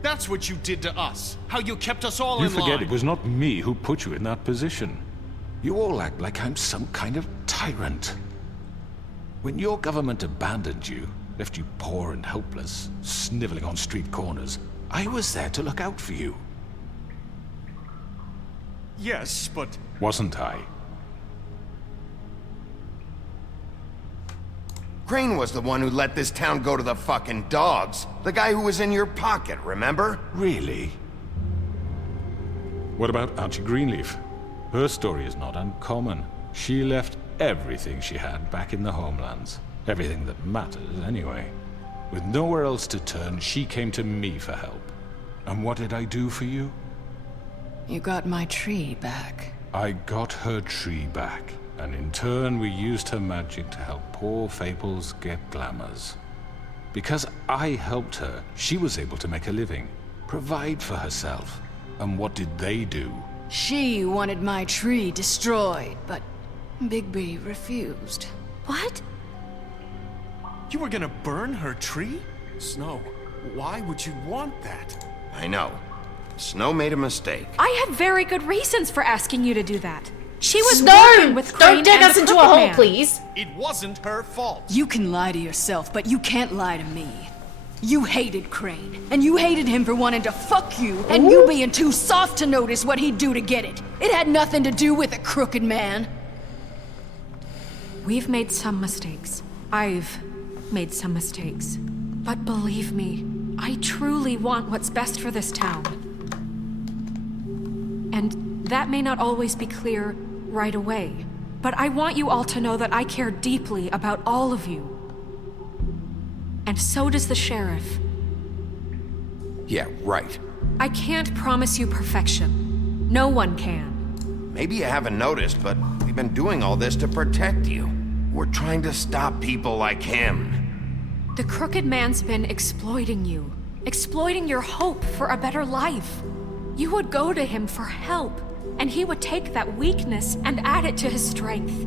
That's what you did to us. How you kept us all You in line. forget it was not me who put you in that position. You all act like I'm some kind of tyrant. When your government abandoned you, left you poor and helpless, sniveling on street corners, I was there to look out for you. Yes, but... Wasn't I? Crane was the one who let this town go to the fucking dogs. The guy who was in your pocket, remember? Really? What about Auntie Greenleaf? Her story is not uncommon. She left everything she had back in the homelands. Everything that matters, anyway. With nowhere else to turn, she came to me for help. And what did I do for you? You got my tree back. I got her tree back. And in turn, we used her magic to help poor Fables get glamours. Because I helped her, she was able to make a living, provide for herself. And what did they do? She wanted my tree destroyed, but Bigby refused. What? You were gonna burn her tree? Snow, why would you want that? I know. Snow made a mistake. I had very good reasons for asking you to do that. She was Snow! working with Crane Don't dig and us the into a Crooked hole, Man. please. It wasn't her fault. You can lie to yourself, but you can't lie to me. You hated Crane, and you hated him for wanting to fuck you, and you being too soft to notice what he'd do to get it. It had nothing to do with a crooked man. We've made some mistakes. I've made some mistakes. But believe me, I truly want what's best for this town. And that may not always be clear right away, but I want you all to know that I care deeply about all of you. And so does the sheriff. Yeah, right. I can't promise you perfection. No one can. Maybe you haven't noticed, but we've been doing all this to protect you. We're trying to stop people like him. The Crooked Man's been exploiting you. Exploiting your hope for a better life. You would go to him for help, and he would take that weakness and add it to his strength.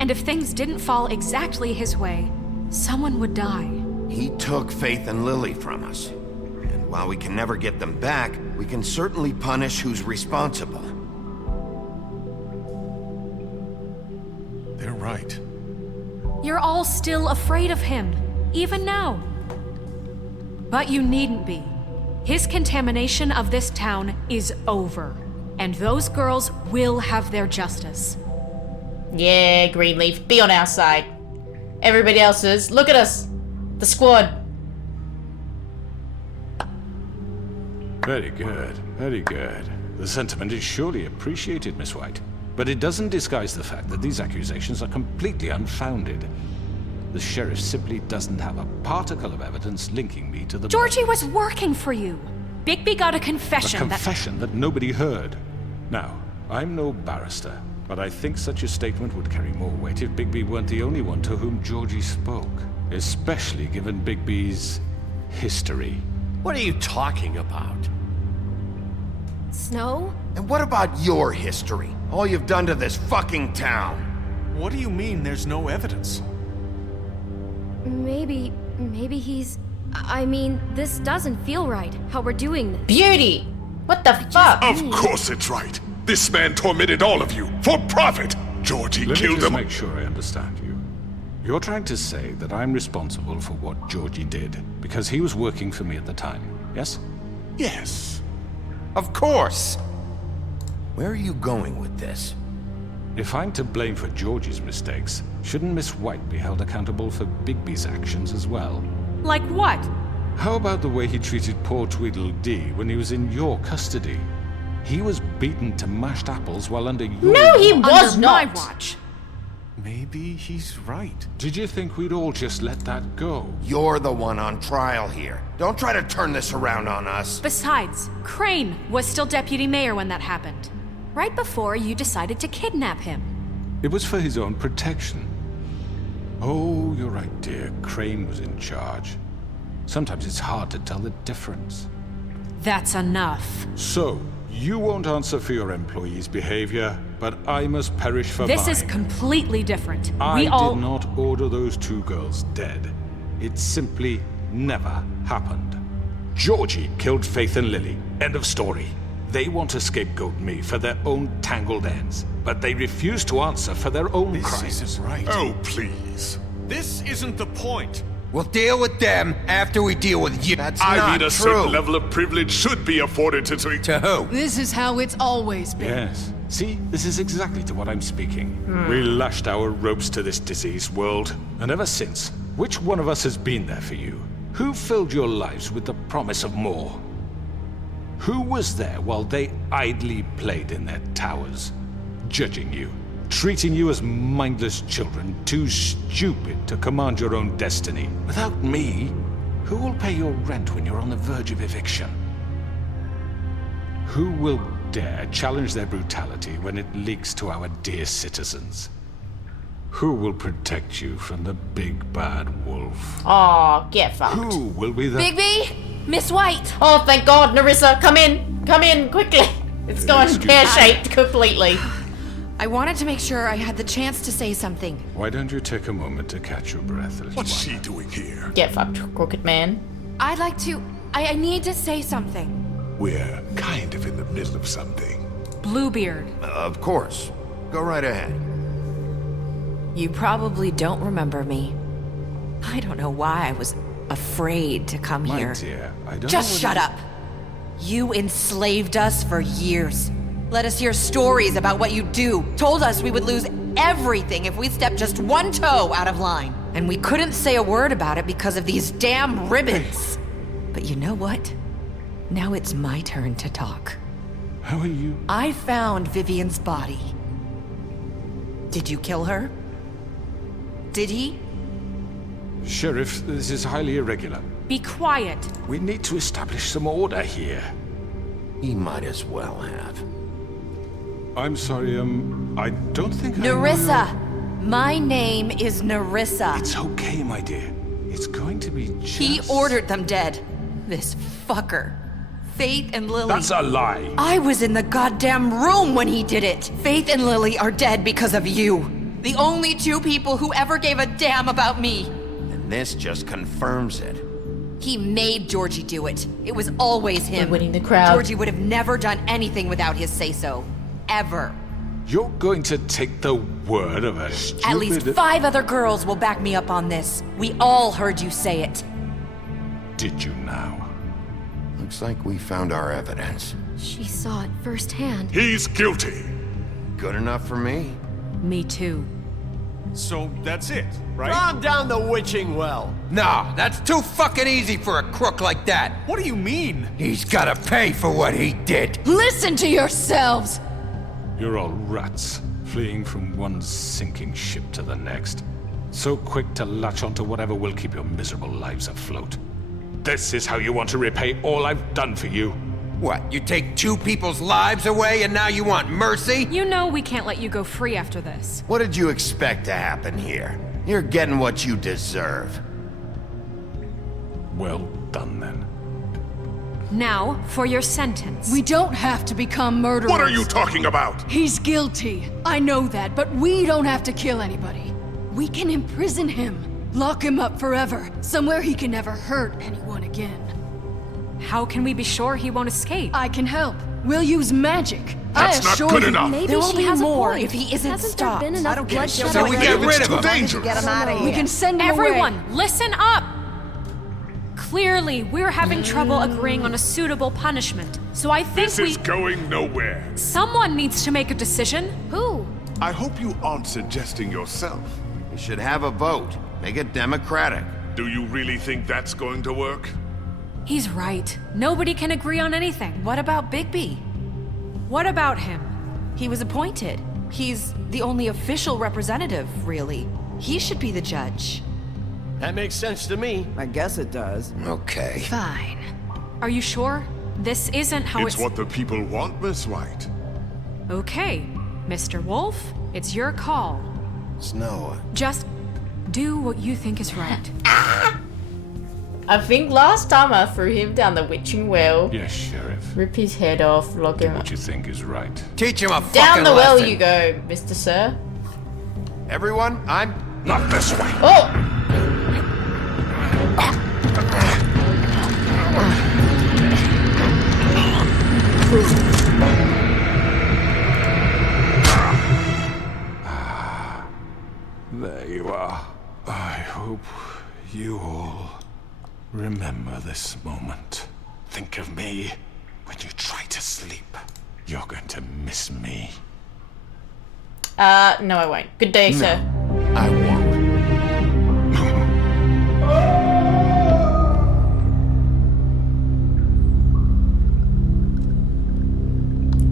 And if things didn't fall exactly his way, someone would die. He took Faith and Lily from us. And while we can never get them back, we can certainly punish who's responsible. They're right. You're all still afraid of him, even now. But you needn't be. His contamination of this town is over. And those girls will have their justice. Yeah, Greenleaf, be on our side. Everybody else is. Look at us. The squad. Very good, very good. The sentiment is surely appreciated, Miss White. But it doesn't disguise the fact that these accusations are completely unfounded. The sheriff simply doesn't have a particle of evidence linking me to the... Georgie was working for you. Bigby got a confession A confession that nobody heard. Now, I'm no barrister, but I think such a statement would carry more weight if Bigby weren't the only one to whom Georgie spoke. Especially given Bigby's history. What are you talking about? Snow? And what about your history? All you've done to this fucking town? What do you mean there's no evidence? Maybe he's... I mean, this doesn't feel right, how we're doing this. Beauty! What the fuck? Of course it's right. This man tormented all of you for profit. Georgie Let me killed just them. make sure I understand you. You're trying to say that I'm responsible for what Georgie did because he was working for me at the time, yes? Yes. Of course! Where are you going with this? If I'm to blame for Georgie's mistakes, shouldn't Miss White be held accountable for Bigby's actions as well? Like what? How about the way he treated poor Tweedledee when he was in your custody? He was beaten to mashed apples while under your... No, he was Under not. my watch. Maybe he's right. Did you think we'd all just let that go? You're the one on trial here. Don't try to turn this around on us. Besides, Crane was still deputy mayor when that happened. Right before you decided to kidnap him. It was for his own protection. Oh, you're right, dear. Crane was in charge. Sometimes it's hard to tell the difference. That's enough. So, you won't answer for your employees' behavior, but I must perish for This mine. is completely different. I We all... did not order those two girls dead. It simply never happened. Georgie killed Faith and Lily. End of story. They want to scapegoat me for their own tangled ends, but they refuse to answer for their own crimes. This isn't right. Oh, please. This isn't the point. We'll deal with them after we deal with you. That's I not mean, a true. certain level of privilege should be afforded to... To who? This is how it's always been. Yes. See, this is exactly to what I'm speaking. We lashed our ropes to this diseased world, and ever since, which one of us has been there for you? Who filled your lives with the promise of more? Who was there while they idly played in their towers, judging you, treating you as mindless children, too stupid to command your own destiny? Without me, who will pay your rent when you're on the verge of eviction? Who will dare challenge their brutality when it leaks to our dear citizens? Who will protect you from the big bad wolf? Aw, get fucked. Who will be the... Bigby! Miss White! Oh, thank God, Narissa, come in. Come in, quickly. It's gone pear-shaped completely. I wanted to make sure I had the chance to say something. Why don't you take a moment to catch your breath? What's she doing here? Get fucked, crooked man. I'd like to... I need to say something. We're kind of in the middle of something. Bluebeard. Of course. Go right ahead. You probably don't remember me. I don't know why I was afraid to come My here. dear, I don't Just know shut up. You enslaved us for years. Let us hear stories about what you do. Told us we would lose everything if we stepped just one toe out of line. And we couldn't say a word about it because of these damn ribbons. But you know what? Now it's my turn to talk. How are you? I found Vivian's body. Did you kill her? Did he? Sheriff, this is highly irregular. Be quiet. We need to establish some order here. He might as well have. I'm sorry, I don't think Narissa! My name is Narissa. It's okay, my dear. It's going to be just... He ordered them dead. This fucker. Faith and Lily. That's a lie. I was in the goddamn room when he did it. Faith and Lily are dead because of you. The only two people who ever gave a damn about me. And this just confirms it. He made Georgie do it. It was always him. We're winning the crowd. Georgie would have never done anything without his say-so. Ever. You're going to take the word of a stupid... At least 5 other girls will back me up on this. We all heard you say it. Did you now? Looks like we found our evidence. She saw it firsthand. He's guilty. Good enough for me. Me too. So that's it, right? Calm down the witching well. Nah, that's too fucking easy for a crook like that. What do you mean? He's gotta pay for what he did. Listen to yourselves! You're all rats, fleeing from one sinking ship to the next. So quick to latch onto whatever will keep your miserable lives afloat. This is how you want to repay all I've done for you? What, you take 2 people's lives away and now you want mercy? You know we can't let you go free after this. What did you expect to happen here? You're getting what you deserve. Well done, then. Now, for your sentence. We don't have to become murderers. What are you talking about? He's guilty. I know that, but we don't have to kill anybody. We can imprison him. Lock him up forever. Somewhere he can never hurt anyone again. How can we be sure he won't escape? I can help. We'll use magic. That's not good enough. Maybe There will she be has more a point. if he isn't Hasn't stopped. there been enough bloodshed? So we get rid of him. Dangerous. Get him out of here. We can send him Everyone, away. listen up! Clearly, we're having trouble agreeing on a suitable punishment. So I think This is going nowhere. someone needs to make a decision. Who? I hope you aren't suggesting yourself. We should have a vote. Make it democratic. Do you really think that's going to work? He's right. Nobody can agree on anything. What about Bigby? What about him? He was appointed. He's the only official representative, really. He should be the judge. That makes sense to me. I guess it does. Okay. Fine. Are you sure? This isn't how It's what the people want, Miss White. Okay, Mr. Wolf, it's your call. Snow. Just do what you think is right. I think last time I threw him down the witching well. Yes, Sheriff. Rip his head off, lock Do him what you think is right. Teach him a down fucking the well lesson. you go, Mr. Sir. Everyone, I'm... Not this way. Oh! There you are. I hope you all remember this moment. Think of me when you try to sleep. You're going to miss me. No I won't. Good day, sir. I won't.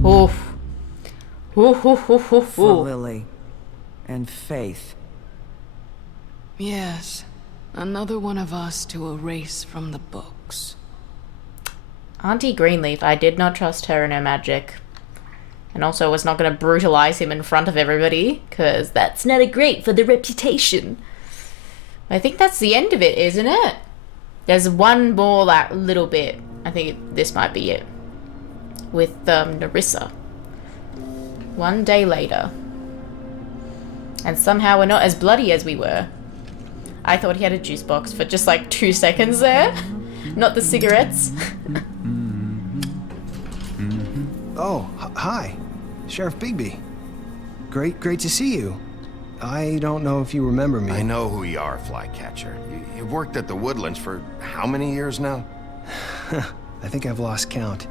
Oof. Oof, oof, oof, oof, For oof. Lily. And Faith. Yes. Another one of us to erase from the books. Auntie Greenleaf, I did not trust her and her magic. And also was not going to brutalize him in front of everybody, because that's not great for the reputation. I think that's the end of it, isn't it? There's one more like little bit. I think this might be it. With Nerissa. One day later. And somehow we're not as bloody as we were. I thought he had a juice box for just like 2 seconds there. Not the cigarettes. Oh, hi. Sheriff Bigby. Great to see you. I don't know if you remember me. I know who you are, Flycatcher. You've worked at the Woodlands for how many years now? I think I've lost count.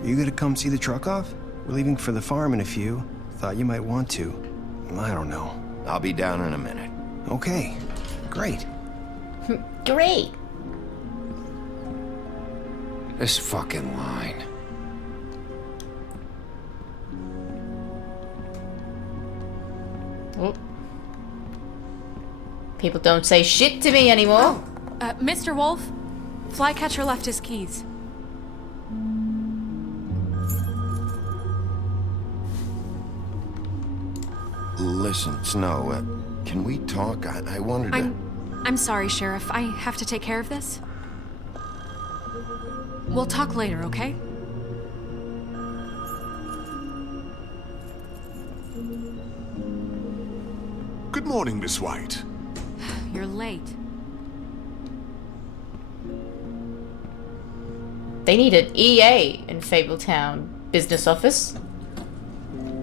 Are you gonna come see the truck off? We're leaving for the farm in a few. Thought you might want to. I don't know. I'll be down in a minute. Okay, great. Great. This fucking line. Oh. People don't say shit to me anymore. Mr. Wolf, Flycatcher left his keys. Listen, Snow, can we talk? I wanted to... I'm sorry, Sheriff. I have to take care of this. We'll talk later, okay? Good morning, Miss White. You're late. They need an EA in Fabletown business office.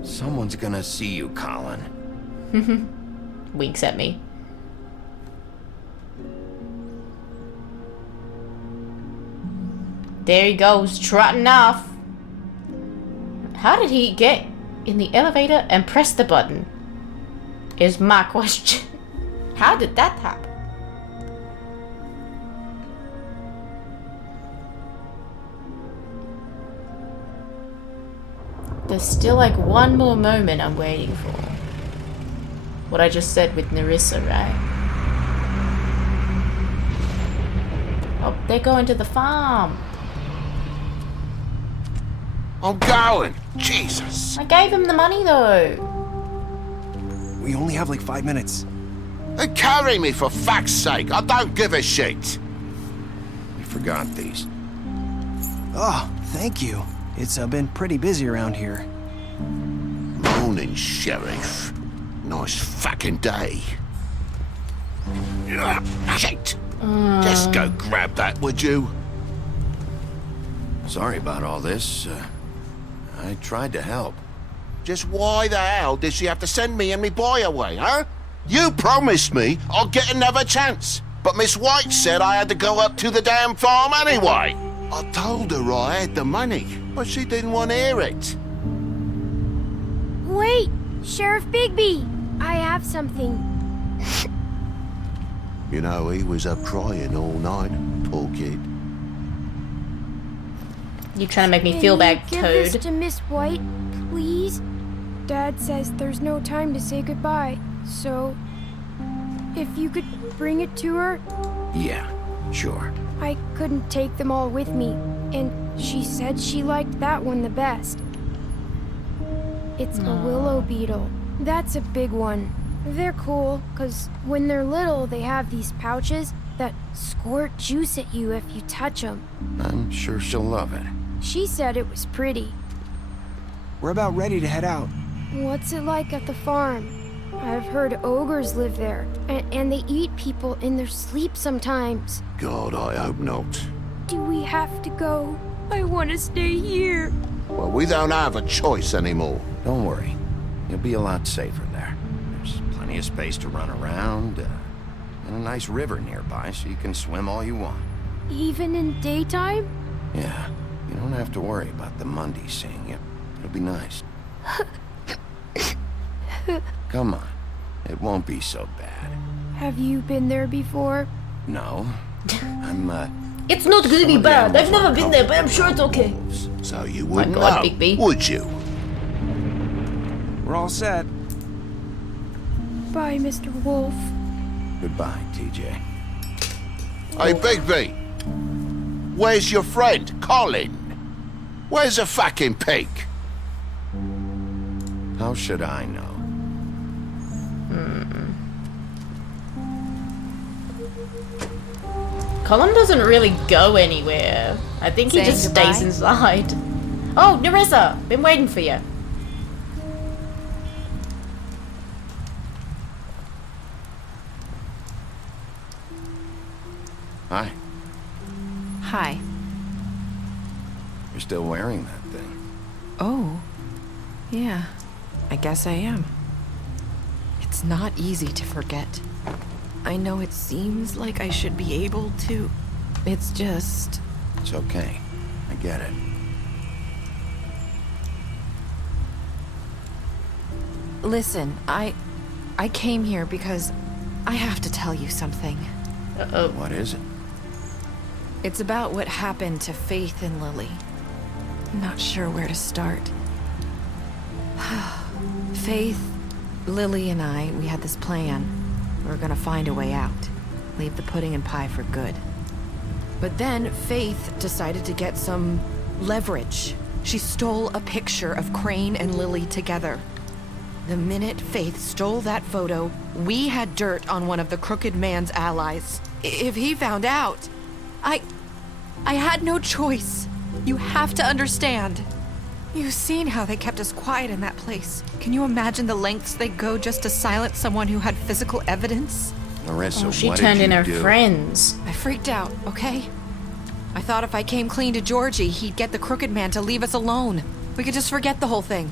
Someone's gonna see you, Colin. Winks at me. There he goes, trotting off. How did he get in the elevator and press the button? Is my question. How did that happen? There's still like one more moment I'm waiting for. What I just said with Nerissa, right? Oh, they're going to the farm. I'm going! Jesus! I gave him the money though. We only have like 5 minutes. Carry me, for fuck's sake! I don't give a shit! You forgot these. Oh, thank you. It's been pretty busy around here. Morning, Sheriff. Nice fucking day. Shit! Just go grab that, would you? Sorry about all this. I tried to help. Just why the hell did she have to send me and me boy away, huh? You promised me I'll get another chance, but Miss White said I had to go up to the damn farm anyway. I told her I had the money, but she didn't want to hear it. Wait, Sheriff Bigby, I have something. You know, he was up crying all night, poor kid. You trying to make me feel bad, Give Toad? this to Miss White, please. Dad says there's no time to say goodbye, so if you could bring it to her. Yeah, sure. I couldn't take them all with me, and she said she liked that one the best. It's a willow beetle. That's a big one. They're cool, 'cause when they're little, they have these pouches that squirt juice at you if you touch them. I'm sure she'll love it. She said it was pretty. We're about ready to head out. What's it like at the farm? I've heard ogres live there, and they eat people in their sleep sometimes. God, I hope not. Do we have to go? I want to stay here. Well, we don't have a choice anymore. Don't worry. You'll be a lot safer there. There's plenty of space to run around, and a nice river nearby so you can swim all you want. Even in daytime? Yeah, you don't have to worry about the Mundies seeing you. It'll be nice. Come on. It won't be so bad. Have you been there before? No. I'm, It's not gonna be bad. I've never been there, but I'm sure it's okay. So you would My go, God, Bigby. would you? We're all set. Bye, Mr. Wolf. Goodbye, TJ. Hey, Bigby. Where's your friend, Colin? Where's the fucking pig? How should I know? Colin doesn't really go anywhere. I think he Saying just goodbye? stays inside. Oh, Nerissa, been waiting for you. Hi. Hi. You're still wearing that thing. Oh. Yeah. I guess I am. It's not easy to forget. I know it seems like I should be able to. It's just... It's okay. I get it. Listen, I came here because I have to tell you something. Uh-oh. What is it? It's about what happened to Faith and Lily. I'm not sure where to start. Faith, Lily, and I, we had this plan. We were gonna find a way out. Leave the pudding and pie for good. But then Faith decided to get some leverage. She stole a picture of Crane and Lily together. The minute Faith stole that photo, we had dirt on one of the Crooked Man's allies. If he found out, I had no choice. You have to understand. You've seen how they kept us quiet in that place. Can you imagine the lengths they go just to silence someone who had physical evidence? Marissa, Oh, she what turned did in you her do? friends. I freaked out, okay? I thought if I came clean to Georgie, he'd get the Crooked Man to leave us alone. We could just forget the whole thing.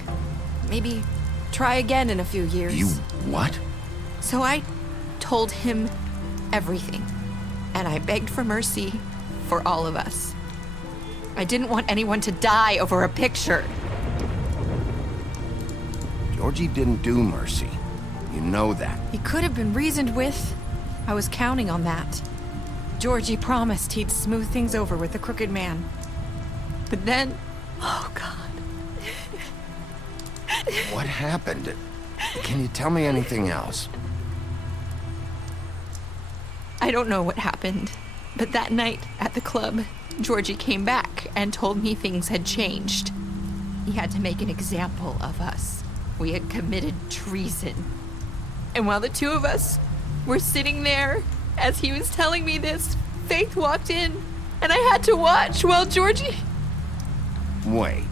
Maybe try again in a few years. You what? So I told him everything. And I begged for mercy for all of us. I didn't want anyone to die over a picture. Georgie didn't do mercy. You know that. He could have been reasoned with. I was counting on that. Georgie promised he'd smooth things over with the Crooked Man. But then... Oh, God. What happened? Can you tell me anything else? I don't know what happened, but that night at the club, Georgie came back and told me things had changed. He had to make an example of us. We had committed treason. And while the two of us were sitting there, as he was telling me this, Faith walked in, and I had to watch while Georgie... Wait,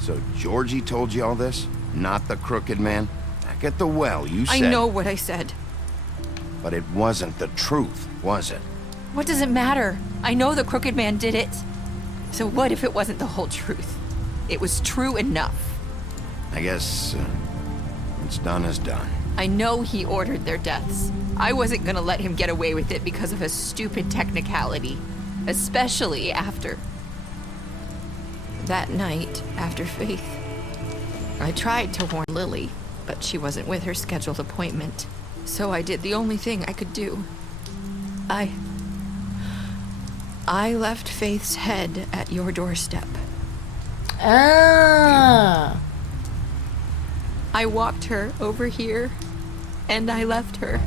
so Georgie told you all this? Not the Crooked Man? Back at the well, you said... I know what I said. But it wasn't the truth, was it? What does it matter? I know the Crooked Man did it. So what if it wasn't the whole truth? It was true enough. I guess what's done is done. I know he ordered their deaths. I wasn't gonna let him get away with it because of a stupid technicality. Especially after... that night, after Faith. I tried to warn Lily, but she wasn't with her scheduled appointment. So I did the only thing I could do. I left Faith's head at your doorstep. Ah. I walked her over here, and I left her.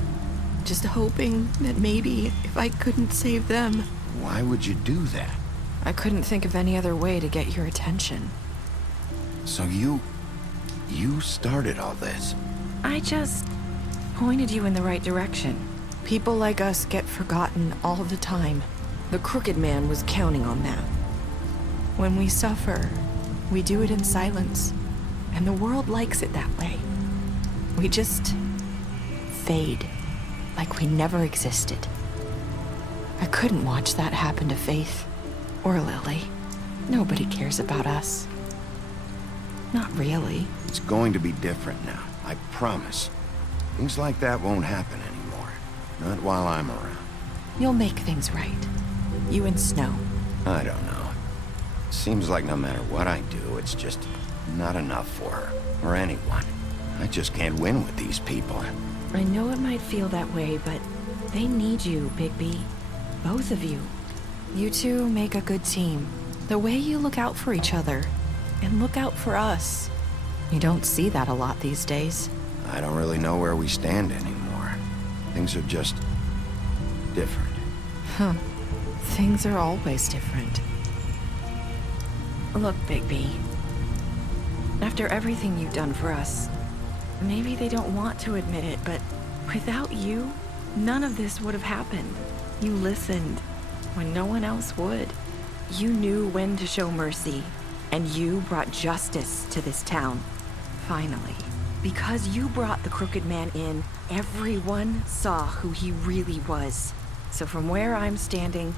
Just hoping that maybe if I couldn't save them... Why would you do that? I couldn't think of any other way to get your attention. So you started all this? I just pointed you in the right direction. People like us get forgotten all the time. The Crooked Man was counting on that. When we suffer, we do it in silence, and the world likes it that way. We just fade, like we never existed. I couldn't watch that happen to Faith, or Lily. Nobody cares about us. Not really. It's going to be different now, I promise. Things like that won't happen anymore. Not while I'm around. You'll make things right. You and Snow. I don't know. Seems like no matter what I do, it's just not enough for her, or anyone. I just can't win with these people. I know it might feel that way, but they need you, Bigby. Both of you. You two make a good team. The way you look out for each other, and look out for us. You don't see that a lot these days. I don't really know where we stand anymore. Things are just different. Huh. Things are always different. Look, Bigby. After everything you've done for us, maybe they don't want to admit it, but without you, none of this would have happened. You listened when no one else would. You knew when to show mercy, and you brought justice to this town. Finally. Because you brought the Crooked Man in, everyone saw who he really was. So from where I'm standing,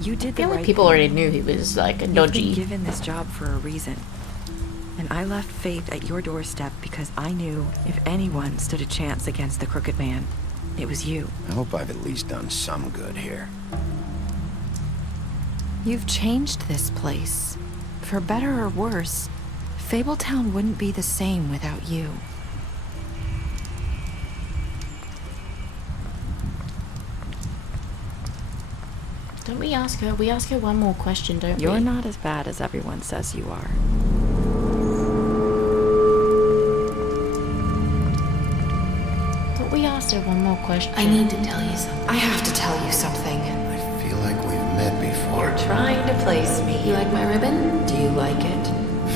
you did the right thing. People already knew he was like a dodgy. You've been given this job for a reason. And I left Faith at your doorstep because I knew if anyone stood a chance against the Crooked Man, it was you. I hope I've at least done some good here. You've changed this place. For better or worse, Fabletown wouldn't be the same without you. Don't we ask her? We ask her one more question, don't we? You're not as bad as everyone says you are. Thought we asked her one more question. I need to tell you something. I have to tell you something. I feel like we've met before. You're trying to place me. You like my ribbon? Do you like it?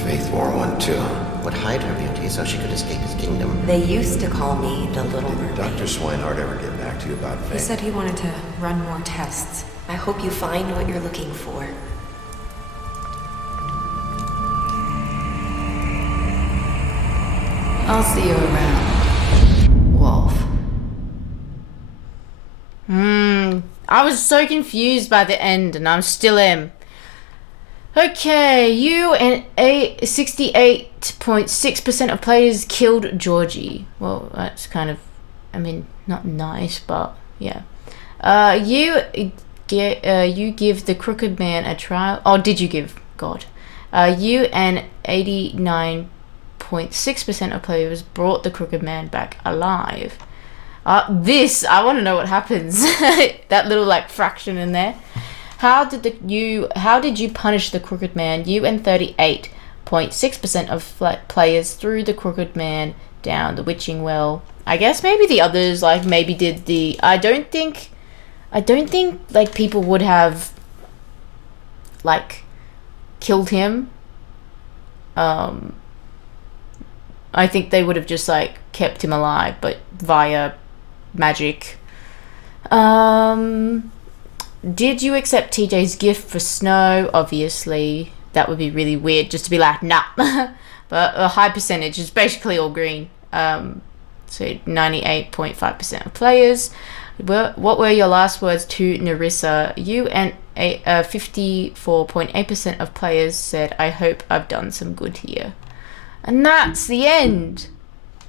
Faith wore one too. Would hide her beauty so she could escape his kingdom. They used to call me the Little Did Mermaid. Dr. Swinehart ever get back to you about Faith? He said he wanted to run more tests. I hope you find what you're looking for. I'll see you around, Wolf. I was so confused by the end, and I'm still am. Okay, you and 68.6% of players killed Georgie. Well, that's kind of, I mean, not nice, but yeah. You give the Crooked Man a trial. Oh, did you give? God. You and 89.6% of players brought the Crooked Man back alive. This, I want to know what happens. That little like fraction in there. How did you punish the Crooked Man? You and 38.6% of players threw the Crooked Man down the witching well. I guess maybe the others like maybe did the. I don't think like people would have like killed him. I think they would have just like kept him alive, but via magic. Did you accept TJ's gift for Snow? Obviously, that would be really weird just to be like, nah. But a high percentage is basically all green. So 98.5% of players. What were your last words to Nerissa? You and 54.8% of players said, I hope I've done some good here. And that's the end.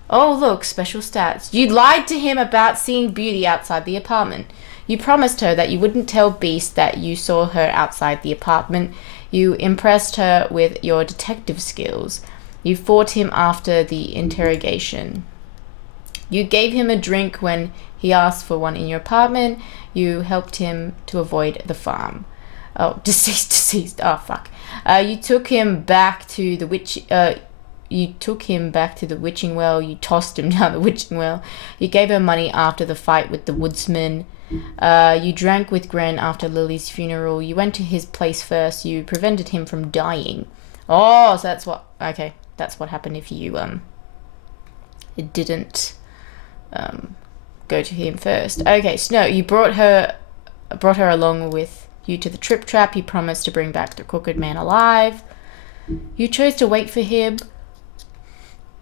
Oh, look, special stats. You lied to him about seeing Beauty outside the apartment. You promised her that you wouldn't tell Beast that you saw her outside the apartment. You impressed her with your detective skills. You fought him after the interrogation. You gave him a drink when he asked for one in your apartment. You helped him to avoid the farm. Oh, deceased. Oh, fuck. You took him back to the witching well. You tossed him down the witching well. You gave her money after the fight with the woodsman. You drank with Gren after Lily's funeral. You went to his place first. You prevented him from dying. Oh, so that's what... Okay, that's what happened if you, didn't, go to him first. Okay, Snow, you brought her along with you to the trip trap. You promised to bring back the crooked man alive. You chose to wait for him.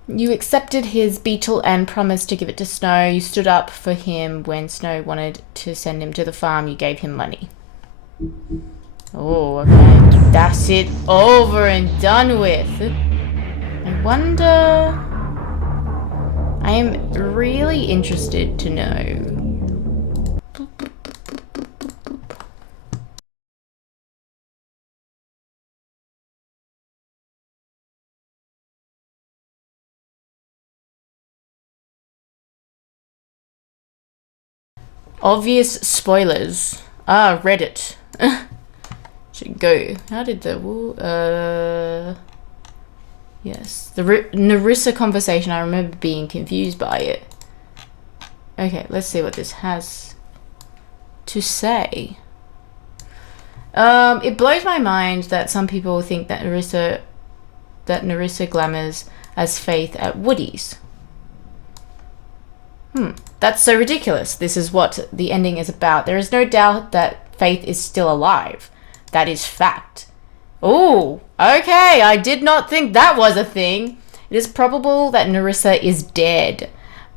You accepted his beetle and promised to give it to Snow. You stood up for him when Snow wanted to send him to the farm. You gave him money. Oh, okay. That's it over and done with. I wonder... I am really interested to know. Obvious spoilers. Ah, Reddit. Should go. How did the... Yes. The Narissa conversation, I remember being confused by it. Okay, let's see what this has to say. It blows my mind that some people think that Narissa glamours as Faith at Woody's. That's so ridiculous. This is what the ending is about. There is no doubt that Faith is still alive. That is fact. Oh, okay. I did not think that was a thing. It is probable that Narissa is dead,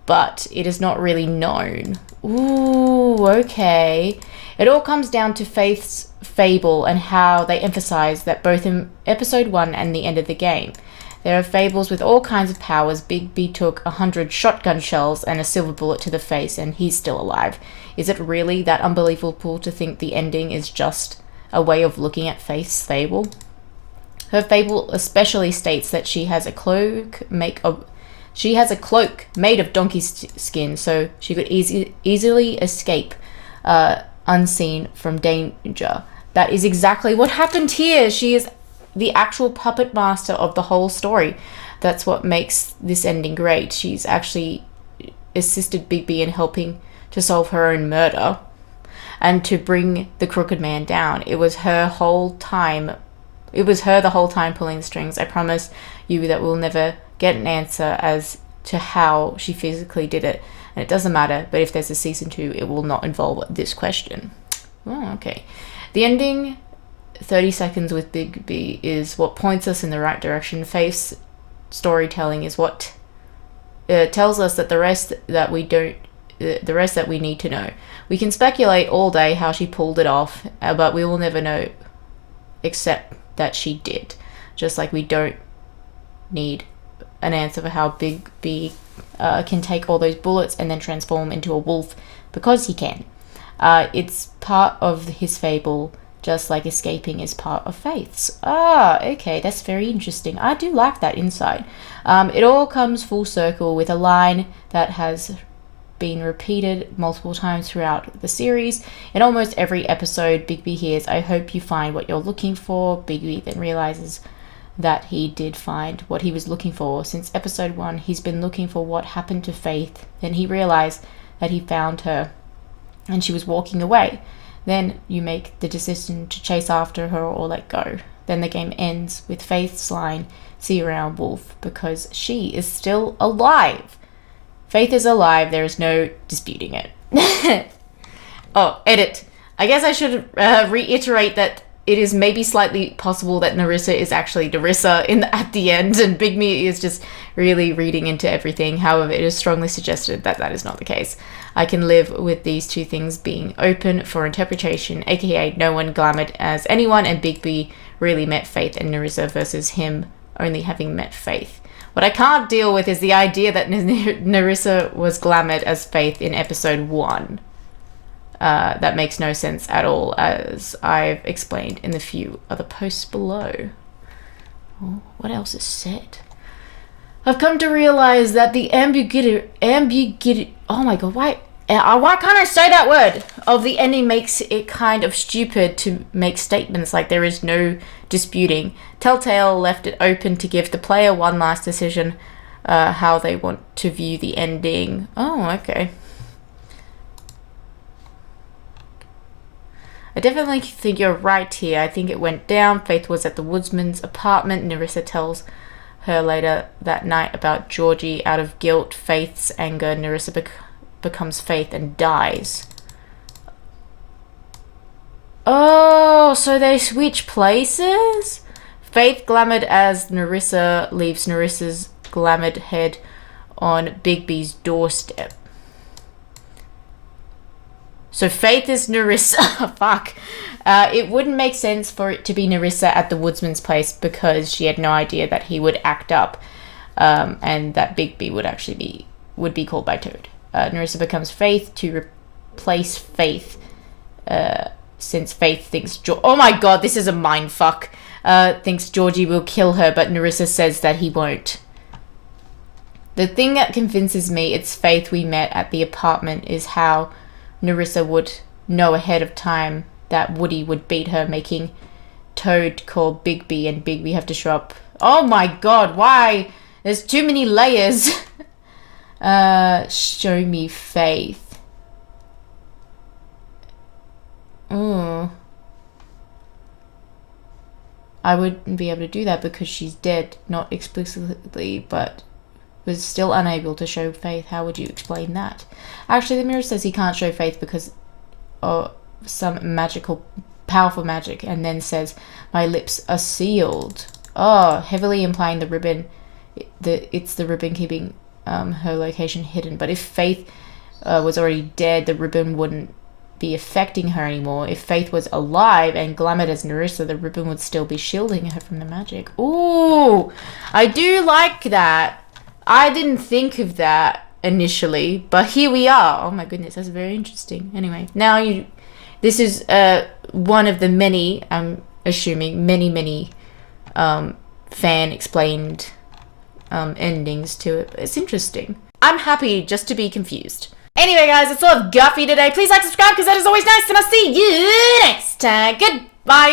but it is not really known. Ooh, okay. It all comes down to Faith's fable and how they emphasize that both in episode 1 and the end of the game. There are fables with all kinds of powers. Bigby took 100 shotgun shells and a silver bullet to the face and he's still alive. Is it really that unbelievable to think the ending is just a way of looking at Faith's fable? Her fable especially states that she has a cloak made of donkey skin, so she could easily escape unseen from danger. That is exactly what happened here. She is the actual puppet master of the whole story. That's what makes this ending great. She's actually assisted Bigby in helping to solve her own murder and to bring the crooked man down. It was her the whole time pulling the strings. I promise you that we'll never get an answer as to how she physically did it, and it doesn't matter, but if there's a season 2, it will not involve this question. Oh, okay. The ending, 30 seconds with Bigby, is what points us in the right direction. Faith's storytelling is what tells us that the rest that we need to know. We can speculate all day how she pulled it off, but we will never know except that she did. Just like we don't need an answer for how Bigby can take all those bullets and then transform into a wolf, because he can. It's part of his fable, just like escaping is part of Faith's. Ah, okay, that's very interesting. I do like that insight. It all comes full circle with a line that has been repeated multiple times throughout the series. In almost every episode, Bigby hears, "I hope you find what you're looking for." Bigby then realizes that he did find what he was looking for. Since episode 1, he's been looking for what happened to Faith. Then he realized that he found her and she was walking away. Then you make the decision to chase after her or let go. Then the game ends with Faith's line, "See you around, wolf," because she is still alive. Faith is alive, there is no disputing it. Oh, edit. I guess I should reiterate that it is maybe slightly possible that Narissa is actually Narissa at the end, and Bigby is just really reading into everything. However, it is strongly suggested that that is not the case. I can live with these two things being open for interpretation, aka no one glamored as anyone, and Bigby really met Faith and Nerissa versus him only having met Faith. What I can't deal with is the idea that Nerissa was glamored as Faith in episode 1. That makes no sense at all, as I've explained in the few other posts below. Oh, what else is said? I've come to realize that the ambiguity, oh my god, why can't I say that word? Of the ending makes it kind of stupid to make statements like there is no disputing. Telltale left it open to give the player one last decision, how they want to view the ending. Oh, okay. I definitely think you're right here. I think it went down. Faith was at the woodsman's apartment. Nerissa tells her later that night about Georgie. Out of guilt, Faith's anger, Nerissa becomes Faith and dies. Oh, so they switch places? Faith glamoured as Nerissa leaves Nerissa's glamoured head on Bigby's doorstep. So Faith is Nerissa. Fuck. It wouldn't make sense for it to be Nerissa at the woodsman's place because she had no idea that he would act up, and that Bigby would be called by Toad. Nerissa becomes Faith to replace Faith, since Faith thinks oh my god, this is a mindfuck. Thinks Georgie will kill her, but Nerissa says that he won't. The thing that convinces me it's Faith we met at the apartment is how Nerissa would know ahead of time that Woody would beat her, making Toad call Bigby and Bigby have to show up. Oh my god, why? There's too many layers. Show me Faith. I wouldn't be able to do that because she's dead, not explicitly, but was still unable to show Faith. How would you explain that? Actually, the mirror says he can't show Faith because of some powerful magic, and then says, my lips are sealed. Oh, heavily implying the ribbon, it's the ribbon keeping her location hidden. But if Faith was already dead, the ribbon wouldn't be affecting her anymore. If Faith was alive and glamoured as Nerissa, the ribbon would still be shielding her from the magic. Ooh, I do like that. I didn't think of that initially, but here we are. Oh my goodness, that's very interesting. Anyway, now this is one of the many, I'm assuming, many fan explained endings to it. It's interesting. I'm happy just to be confused. Anyway, guys, that's all I've got for you today. Please like, subscribe, because that is always nice, and I'll see you next time. Goodbye.